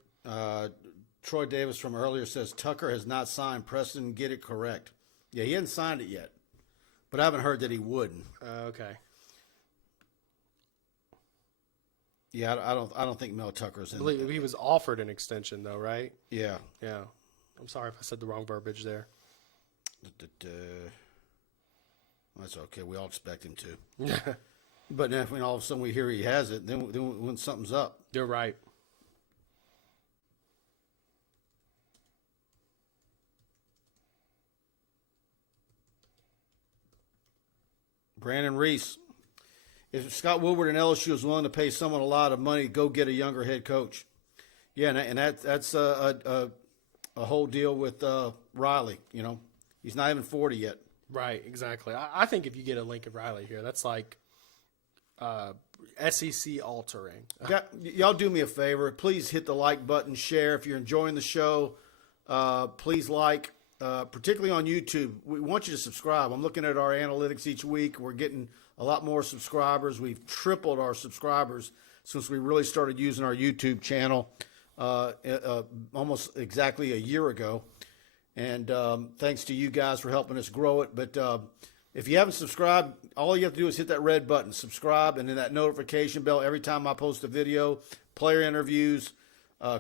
Troy Davis from earlier says Tucker has not signed. Preston, get it correct. Yeah, he hasn't signed it yet, but I haven't heard that he wouldn't. Okay. Yeah, I don't think Mel Tucker's in. I believe he was offered an extension, though, right? Yeah. Yeah. I'm sorry if I said the wrong verbiage there. That's okay. We all expect him to. But then when all of a sudden we hear he has it, then when something's up. You're right. Brandon Reese. If Scott Woodward and LSU is willing to pay someone a lot of money, go get a younger head coach. Yeah, and that's a whole deal with Riley. He's not even 40 yet. Right, exactly. I think if you get a Lincoln Riley here, that's like SEC altering. Y'all do me a favor. Please hit the like button, share. If you're enjoying the show, please like, particularly on YouTube. We want you to subscribe. I'm looking at our analytics each week. We're getting a lot more subscribers. We've tripled our subscribers since we really started using our YouTube channel almost exactly a year ago. And thanks to you guys for helping us grow it. But if you haven't subscribed, all you have to do is hit that red button, subscribe, and then that notification bell every time I post a video, player interviews,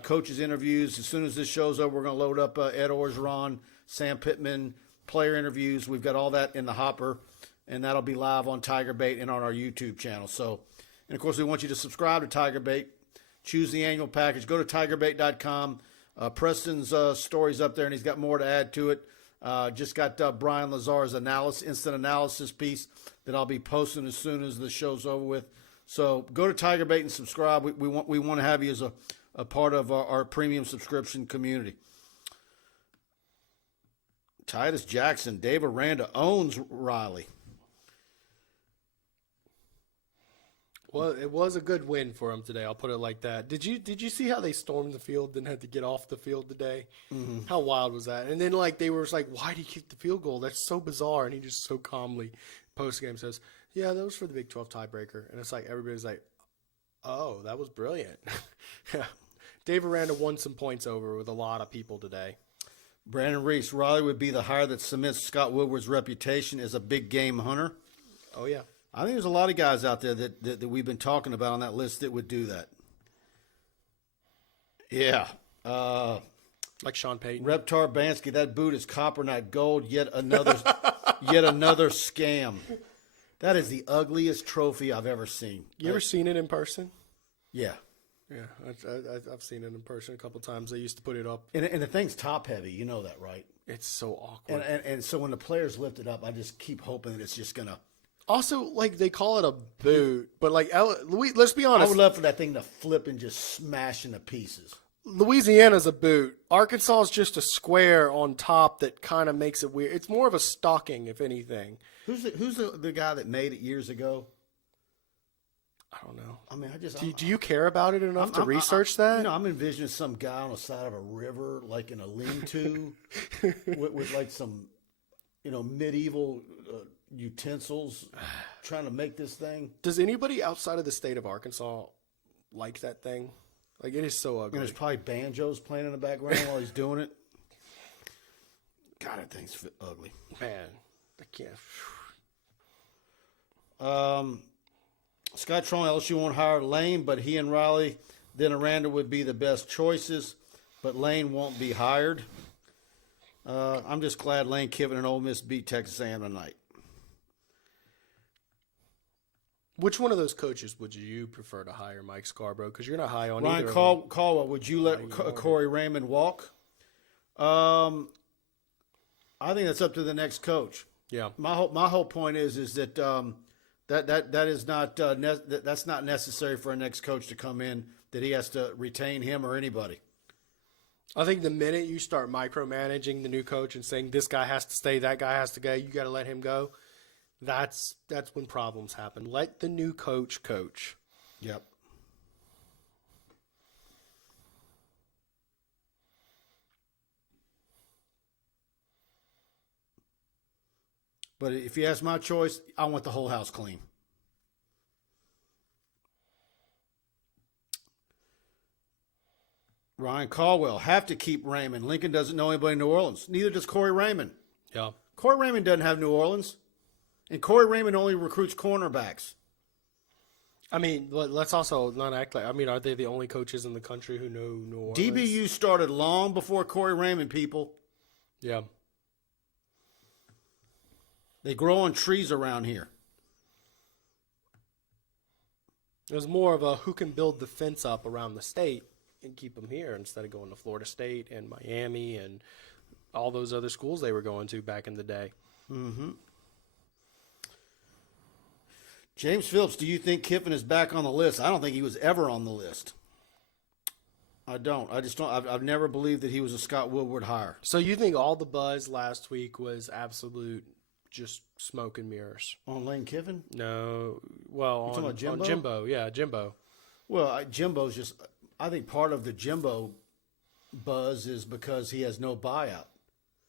coaches interviews. As soon as this show's over, we're going to load up Ed Orgeron, Sam Pittman, player interviews. We've got all that in the hopper, and that'll be live on TigerBait and on our YouTube channel. So, and of course, we want you to subscribe to TigerBait. Choose the annual package. Go to TigerBait.com. Preston's story's up there, and he's got more to add to it. Just got Brian Lazar's instant analysis piece that I'll be posting as soon as the show's over with. So go to TigerBait and subscribe. We want to have you as a part of our premium subscription community. Titus Jackson, Dave Aranda owns Riley. Well, it was a good win for him today. I'll put it like that. Did you see how they stormed the field and had to get off the field today? Mm-hmm. How wild was that? And then they were like, "Why did he kick the field goal? That's so bizarre." And he just so calmly post game says, "Yeah, that was for the Big 12 tiebreaker." And it's like everybody's like, "Oh, that was brilliant." Dave Aranda won some points over with a lot of people today. Brandon Reese, Riley would be the hire that cements Scott Woodward's reputation as a big game hunter. Oh yeah. I think there's a lot of guys out there that we've been talking about on that list that would do that. Yeah. Like Sean Payton. Reptar Bansky, that boot is copper, not gold. Yet another scam. That is the ugliest trophy I've ever seen. You ever seen it in person? Yeah. Yeah, I've seen it in person a couple times. They used to put it up. And the thing's top heavy. You know that, right? It's so awkward. And so when the players lift it up, I just keep hoping that it's just going to. Also, they call it a boot, but let's be honest. I would love for that thing to flip and just smash into pieces. Louisiana's a boot. Arkansas is just a square on top that kind of makes it weird. It's more of a stocking, if anything. Who's the guy that made it years ago? I don't know. I mean, do you care about it enough to research that? I'm envisioning some guy on the side of a river, like in a lean-to, with like some, medieval utensils, trying to make this thing. Does anybody outside of the state of Arkansas like that thing? It is so ugly. And there's probably banjos playing in the background while he's doing it. God, that thing's ugly. Man, I can't. Scott Trone, LSU won't hire Lane, but he and Riley, then Aranda would be the best choices, but Lane won't be hired. I'm just glad Lane Kiffin and Ole Miss beat Texas A&M tonight. Which one of those coaches would you prefer to hire, Mike Scarborough? Because you're not high on Ryan either. Caldwell, would you let Corey Raymond walk? I think that's up to the next coach. Yeah. My whole point is that that is not that's not necessary for a next coach to come in, that he has to retain him or anybody. I think the minute you start micromanaging the new coach and saying this guy has to stay, that guy has to go, you got to let him go. That's when problems happen. Let the new coach coach. Yep. But if you ask my choice, I want the whole house clean. Ryan Caldwell, have to keep Raymond. Lincoln doesn't know anybody in New Orleans. Neither does Corey Raymond. Yeah. Corey Raymond doesn't have New Orleans. And Corey Raymond only recruits cornerbacks. I mean, let's also not act like, are they the only coaches in the country who know New Orleans? DBU started long before Corey Raymond, people. Yeah. They grow on trees around here. It was more of a who can build the fence up around the state and keep them here instead of going to Florida State and Miami and all those other schools they were going to back in the day. Mm-hmm. James Phillips, do you think Kiffin is back on the list? I don't think he was ever on the list. I don't. I just don't. I've never believed that he was a Scott Woodward hire. So you think all the buzz last week was absolute just smoke and mirrors? On Lane Kiffin? No. Well, talking about Jimbo? on Jimbo. Yeah, Jimbo. Well, Jimbo's just – I think part of the Jimbo buzz is because he has no buyout.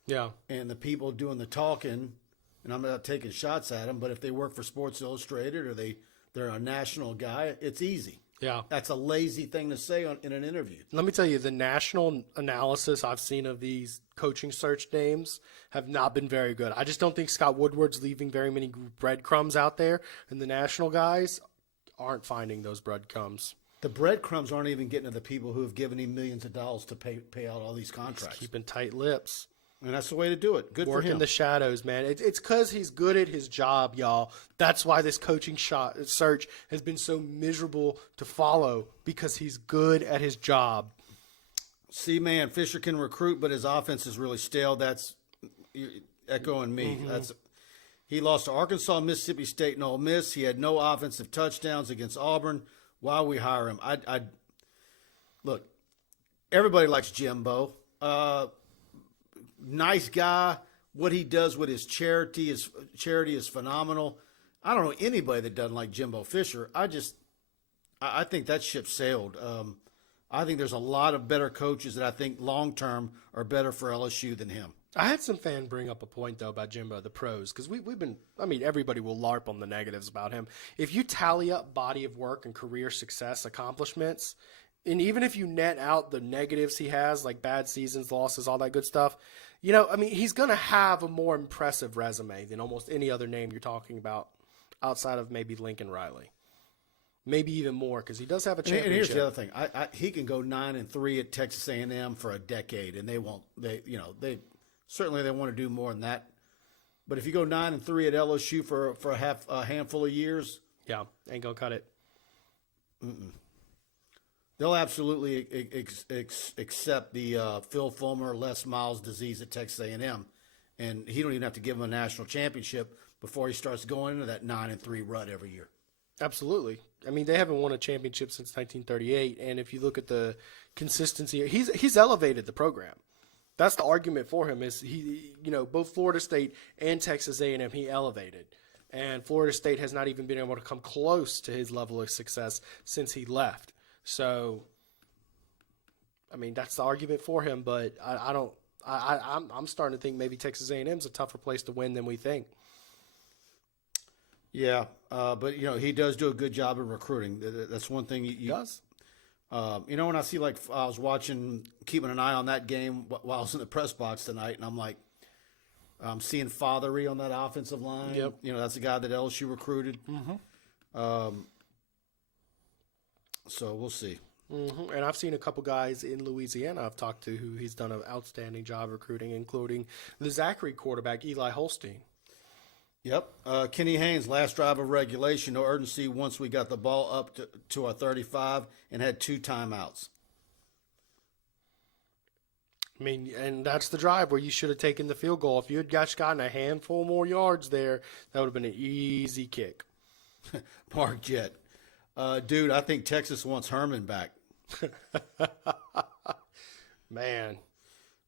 Yeah. And the people doing the talking – and I'm not taking shots at them, but if they work for Sports Illustrated or they're a national guy, it's easy. Yeah. That's a lazy thing to say in an interview. Let me tell you, the national analysis I've seen of these coaching search names have not been very good. I just don't think Scott Woodward's leaving very many breadcrumbs out there, and the national guys aren't finding those breadcrumbs. The breadcrumbs aren't even getting to the people who have given him millions of dollars to pay out all these contracts. He's keeping tight lips. And that's the way to do it. Good Work for him. in the shadows, man. It's because he's good at his job, y'all. That's why this coaching search has been so miserable to follow, because he's good at his job. See, man, Fisher can recruit, but his offense is really stale. you're echoing me. He lost to Arkansas, Mississippi State, and Ole Miss. He had no offensive touchdowns against Auburn. Why we hire him? I look. Everybody likes Jimbo. Nice guy. What he does with his charity is phenomenal. I don't know anybody that doesn't like Jimbo Fisher. I think that ship sailed. I think there's a lot of better coaches that I think long term are better for LSU than him. I had some fan bring up a point, though, about Jimbo, the pros, because we've been – I mean, everybody will LARP on the negatives about him. If you tally up body of work and career success accomplishments, and even if you net out the negatives he has, like bad seasons, losses, all that good stuff, you know, I mean, he's going to have a more impressive resume than almost any other name you're talking about outside of maybe Lincoln Riley. Maybe even more, because he does have a championship. And here's the other thing: he can go 9-3 at Texas A&M for a decade, and they won't. They certainly want to do more than that. But if you go 9-3 at LSU for a handful of years, yeah, ain't gonna cut it. They'll absolutely accept the Phil Fulmer, Les Miles disease at Texas A&M, and he don't even have to give him a national championship before he starts going into that 9-3 rut every year. Absolutely. I mean, they haven't won a championship since 1938, and if you look at the consistency, he's elevated the program. That's the argument for him. Is he, you know, both Florida State and Texas A&M he elevated, and Florida State has not even been able to come close to his level of success since he left. So, I mean, that's the argument for him. But I'm starting to think maybe Texas A&M is a tougher place to win than we think. Yeah, but, you know, he does do a good job of recruiting. That's one thing he does. You know, when I see, like, I was keeping an eye on that game while I was in the press box tonight, and I'm like, I'm seeing Fathery on that offensive line. Yep. You know, that's the guy that LSU recruited. So we'll see. And I've seen a couple guys in Louisiana I've talked to who he's done an outstanding job recruiting, including the Zachary quarterback, Eli Holstein. Yep. Kenny Haynes, last drive of regulation, no urgency once we got the ball up to our 35 and had 2 timeouts. I mean, and that's the drive where you should have taken the field goal. If you had gotten a handful more yards there, that would have been an easy kick. Mark Jett. Dude, I think Texas wants Herman back. Man.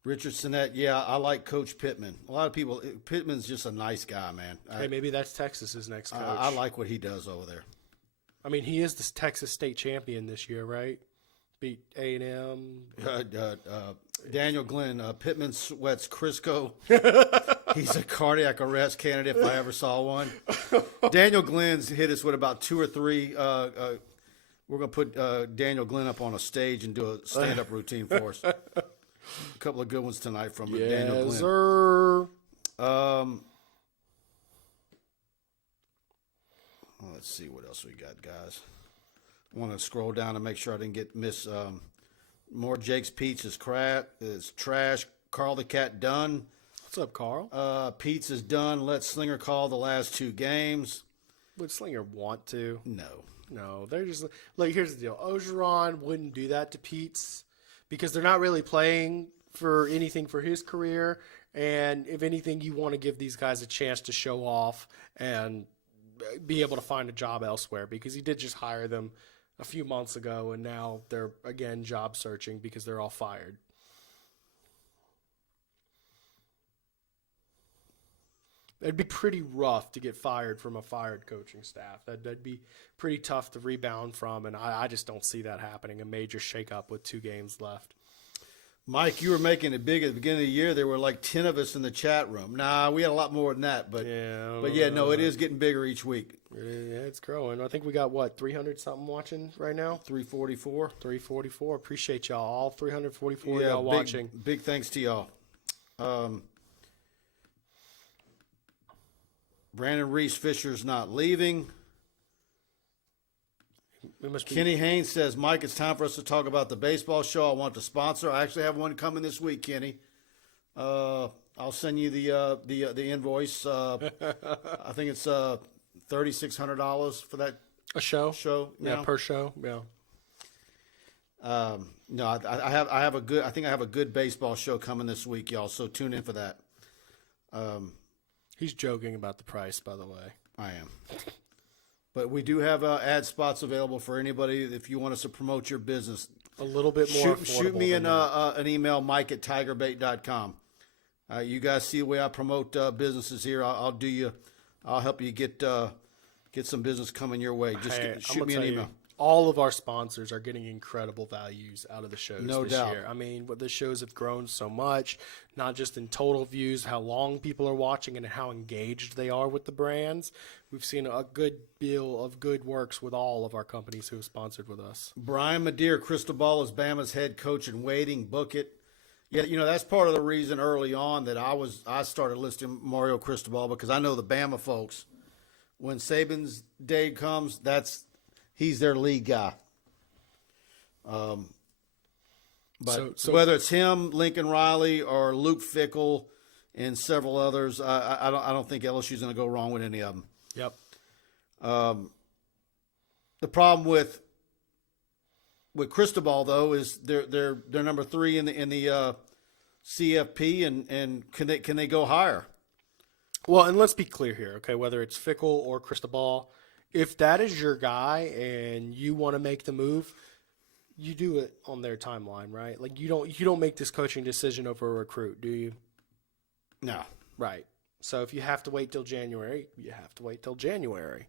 Richard Sinnett, yeah, I like Coach Pittman. A lot of people, Pittman's just a nice guy, man. Hey, maybe that's Texas's next coach. I like what he does over there. I mean, he is the Texas state champion this year, right? Beat A&M. Daniel Glenn, Pittman sweats Crisco. He's a cardiac arrest candidate if I ever saw one. Daniel Glenn's hit us with about 2 or 3. We're going to put Daniel Glenn up on a stage and do a stand-up routine for us. A couple of good ones tonight from Daniel Glenn. Yes, sir. Let's see what else we got, guys. I want to scroll down and make sure I didn't miss more. Jake's Pete's is trash. Carl the Cat done. What's up, Carl? Pete's is done. Let Slinger call the last 2 games. Would Slinger want to? No, they're just like, here's the deal. Ogeron wouldn't do that to Pete's because they're not really playing for anything for his career. And if anything, you want to give these guys a chance to show off and be able to find a job elsewhere, because he did just hire them a few months ago, and now they're again job searching because they're all fired. It'd be pretty rough to get fired from a fired coaching staff. That'd be pretty tough to rebound from, and I just don't see that happening. A major shakeup with 2 games left. Mike, you were making it big at the beginning of the year. There were like 10 of us in the chat room. Nah, we had a lot more than that. But no, it is getting bigger each week. Yeah, it's growing. I think we got, 300-something watching right now? 344. 344. Appreciate y'all. All 344 y'all watching. Big thanks to y'all. Brandon Reese Fisher's not leaving. Kenny Haynes says, Mike, it's time for us to talk about the baseball show. I want the sponsor. I actually have one coming this week, Kenny. I'll send you the invoice. I think it's $3,600 for that show. Now. Yeah, per show. Yeah. No, I have a good baseball show coming this week, y'all. So tune in for that. He's joking about the price, by the way. I am. But we do have ad spots available for anybody if you want us to promote your business. A little bit more Shoot me an email, mike@tigerbait.com. You guys see the way I promote businesses here. I'll help you get some business coming your way. Just shoot me an email. All of our sponsors are getting incredible values out of the shows this doubt. year. I mean, the shows have grown so much, not just in total views, how long people are watching and how engaged they are with the brands. We've seen a good deal of good works with all of our companies who have sponsored with us. Brian Madeir, Cristobal is Bama's head coach in waiting. Book it. Yeah, that's part of the reason early on that I started listing Mario Cristobal, because I know the Bama folks. When Saban's day comes, he's their lead guy. But So whether it's him, Lincoln Riley, or Luke Fickell, and several others, I don't think LSU's going to go wrong with any of them. Yep. The problem with Cristobal though is they're number 3 in the CFP, and can they go higher? Well, and let's be clear here, okay? Whether it's Fickell or Cristobal, if that is your guy and you want to make the move, you do it on their timeline, right? Like you don't make this coaching decision over a recruit, do you? No. Right. So if you have to wait till January, you have to wait till January.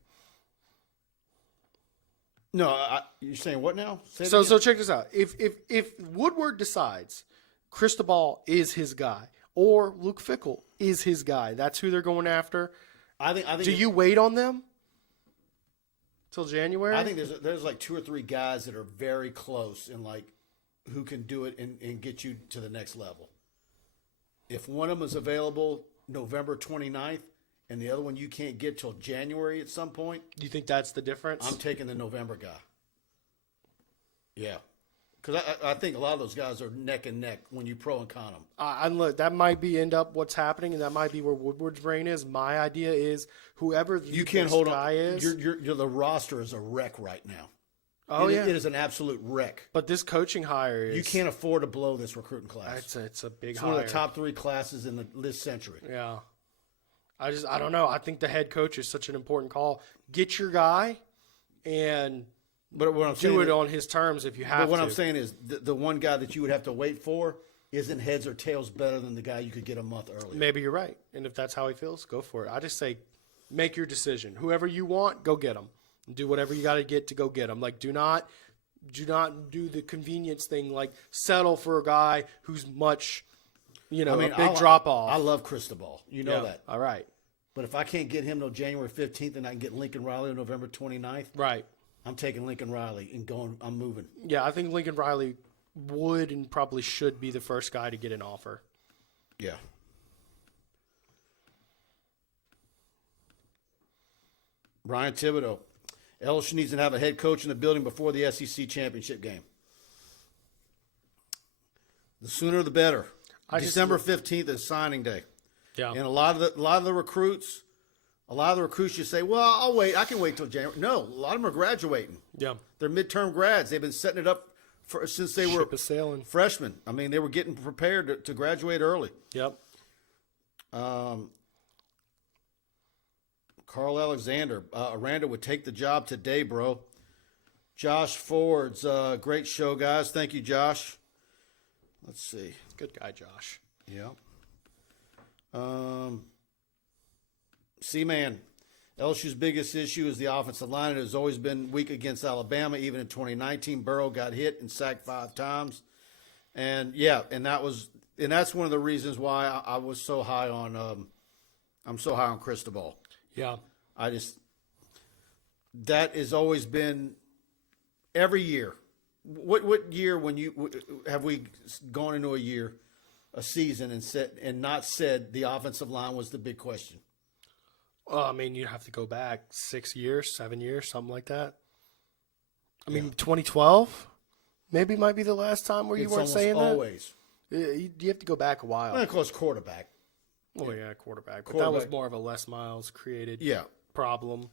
No, you're saying what now? So check this out. If Woodward decides Cristobal is his guy or Luke Fickell is his guy, that's who they're going after. I think. Do you wait on them till January? I think there's like 2 or 3 guys that are very close and like who can do it and get you to the next level. If one of them is available November 29th and the other one you can't get till January at some point, Do you think that's the difference? I'm taking the November guy. Yeah. Because I think a lot of those guys are neck and neck when you pro and con them. And look, that might end up what's happening, and that might be where Woodward's brain is. My idea is whoever You can't hold guy on. is. The roster is a wreck right now. Oh, yeah. It is an absolute wreck. But this coaching hire is. You can't afford to blow this recruiting class. It's a big It's hire. one of the top 3 classes in this century. Yeah. I don't know. I think the head coach is such an important call. Get your guy and But what I'm saying do it is, on his terms if you have But what to. I'm saying is the one guy that you would have to wait for isn't heads or tails better than the guy you could get a month earlier. Maybe you're right. And if that's how he feels, go for it. I just say make your decision. Whoever you want, go get him. Do whatever you got to get him. Like, do not do the convenience thing, like settle for a guy who's much, a big drop off. I love Cristobal. You know that. All right. But if I can't get him till January 15th and I can get Lincoln Riley on November 29th, Right. I'm taking Lincoln Riley and I'm moving. Yeah, I think Lincoln Riley would and probably should be the first guy to get an offer. Yeah. Brian Thibodeau. LSU needs to have a head coach in the building before the SEC championship game. The sooner the better. December 15th is signing day. Yeah. And a lot of the recruits just say, "Well, I'll wait. I can wait till January." No, a lot of them are graduating. Yeah. They're midterm grads. They've been setting it up since they were Ship is sailing. freshmen. I mean, they were getting prepared to graduate early. Yep. Carl Alexander, Aranda would take the job today, bro. Josh Ford's great show, guys. Thank you, Josh. Let's see. Good guy, Josh. Yeah. C-Man, LSU's biggest issue is the offensive line. It has always been weak against Alabama. Even in 2019, Burrow got hit and sacked 5 times. And that's one of the reasons why I was so high on I'm so high on Cristobal. Yeah. That has always been every year. What year have we gone into a season and not said the offensive line was the big question? Well, I mean, you have to go back 6 years, 7 years, something like that. I mean, 2012 maybe might be the last time where you weren't saying that. Always. You have to go back a while. And of course, quarterback. Oh, yeah, quarterback. But that was more of a Les Miles created problem.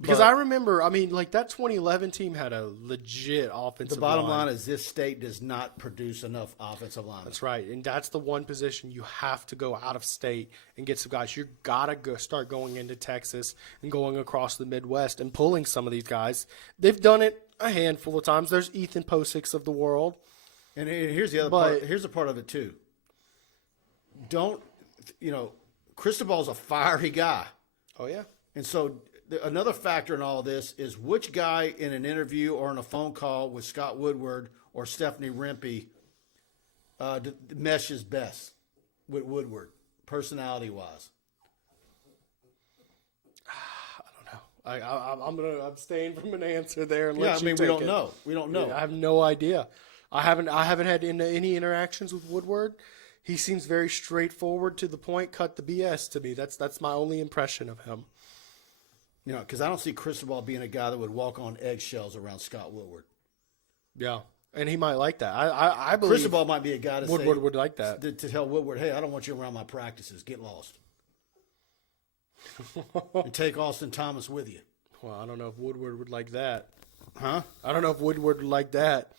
Because But I remember, I mean, like that 2011 team had a legit offensive the bottom line. line is this state does not produce enough offensive linemen. That's right, and that's the one position you have to go out of state and get some guys. You gotta start going into Texas and going across the Midwest and pulling some of these guys. They've done it a handful of times. There's Ethan Posicks of the world. And here's the other part. Here's a part of it too. Cristobal's a fiery guy. Oh yeah. And so another factor in all this is which guy in an interview or on a phone call with Scott Woodward or Stephanie Rempe meshes best with Woodward, personality-wise. I don't know. I'm gonna abstain from an answer there. And Yeah, let I mean, you we take don't it. know. We don't know. I have no idea. I haven't had any interactions with Woodward. He seems very straightforward, to the point, cut the BS to me. That's my only impression of him. Because I don't see Cristobal being a guy that would walk on eggshells around Scott Woodward. Yeah, and he might like that. I believe Cristobal might be a guy to Woodward say, would like that. To tell Woodward, hey, I don't want you around my practices. Get lost. And take Austin Thomas with you. Well, I don't know if Woodward would like that. Huh? I don't know if Woodward would like that.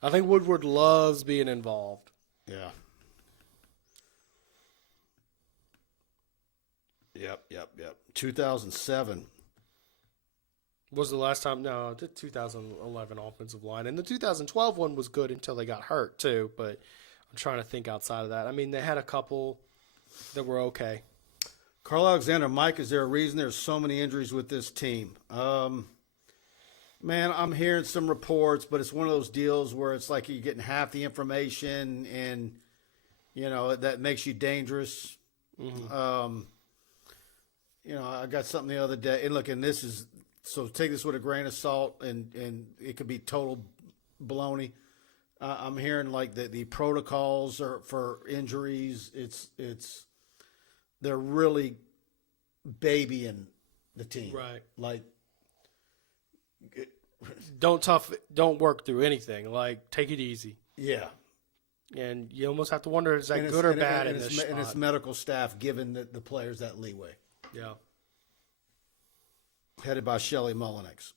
I think Woodward loves being involved. Yeah. Yep. 2007. Was the last time? No, the 2011 offensive line. And the 2012 one was good until they got hurt, too. But I'm trying to think outside of that. I mean, they had a couple that were okay. Carl Alexander, Mike, is there a reason there's so many injuries with this team? Man, I'm hearing some reports, but it's one of those deals where it's like you're getting half the information and, that makes you dangerous. Mm-hmm. I got something the other day. And look, and this is, so take this with a grain of salt, and it could be total baloney. I'm hearing like the protocols are for injuries. They're really babying the team. Right. Like, Don't work through anything. Like, take it easy. yeah. And you almost have to wonder, is that And good or and bad and in this it's, spot? and it's medical staff giving the players that leeway. Yeah. Headed by Shelley Mullenix.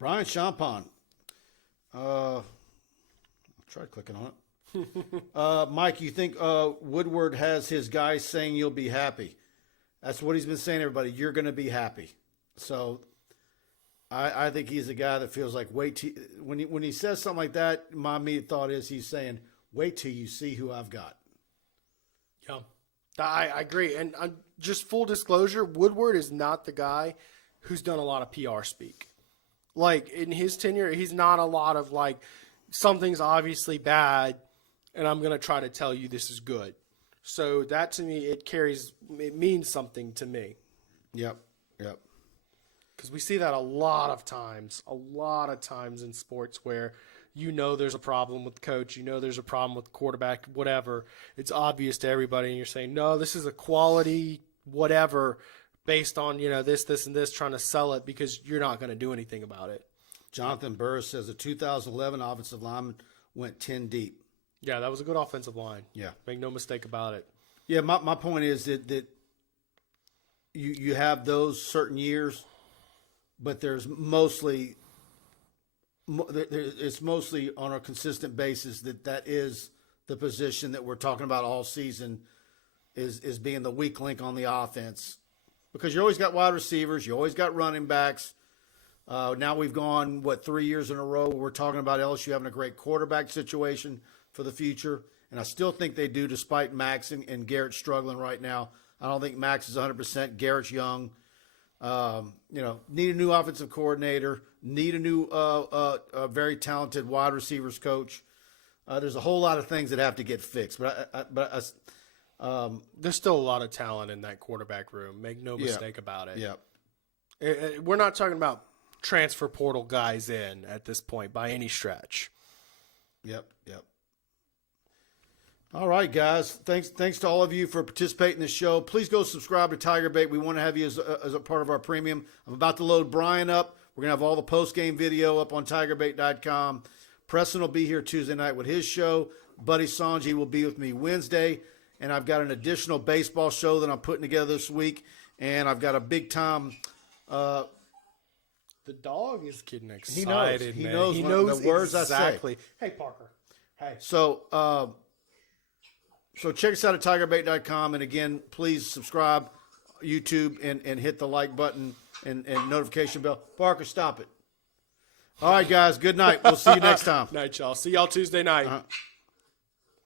Brian Champon. I tried clicking on it. Mike, you think Woodward has his guys saying you'll be happy? That's what he's been saying, everybody. You're going to be happy. So I think he's a guy that feels like when he says something like that, my immediate thought is he's saying, wait till you see who I've got. Yeah. I agree. And just full disclosure, Woodward is not the guy who's done a lot of PR speak. Like, in his tenure, he's not a lot of, like, something's obviously bad, and I'm going to try to tell you this is good. So that, to me, it means something to me. Yep. Because we see that a lot of times in sports where there's a problem with the coach, there's a problem with the quarterback, whatever. It's obvious to everybody, and you're saying, no, this is a quality whatever based on, this, and this, trying to sell it because you're not going to do anything about it. Jonathan Burris says the 2011 offensive lineman went 10 deep. Yeah, that was a good offensive line. Yeah. Make no mistake about it. Yeah, my point is that you have those certain years, but it's mostly on a consistent basis that is the position that we're talking about all season is being the weak link on the offense. Because you always got wide receivers, you always got running backs. Now we've gone, 3 years in a row where we're talking about LSU having a great quarterback situation for the future. And I still think they do, despite Max and Garrett struggling right now. I don't think Max is 100%. Garrett's young. Need a new offensive coordinator. Need a new, very talented wide receivers coach. There's a whole lot of things that have to get fixed. But there's still a lot of talent in that quarterback room. Make no mistake about it. Yeah. We're not talking about transfer portal guys in at this point by any stretch. Yep. All right, guys. Thanks to all of you for participating in the show. Please go subscribe to TigerBait. We want to have you as a part of our premium. I'm about to load Brian up. We're going to have all the post-game video up on TigerBait.com. Preston will be here Tuesday night with his show. Buddy Sanji will be with me Wednesday. and I've got an additional baseball show that I'm putting together this week, and I've got a big time. The dog is getting excited. He knows. Man. He knows the words exactly. I say. Hey, Parker. Hey. So check us out at TigerBait.com, and again, please subscribe, YouTube, and hit the like button and notification bell. Parker, stop it. All right, guys. Good night. We'll see you next time. Night, y'all. See y'all Tuesday night.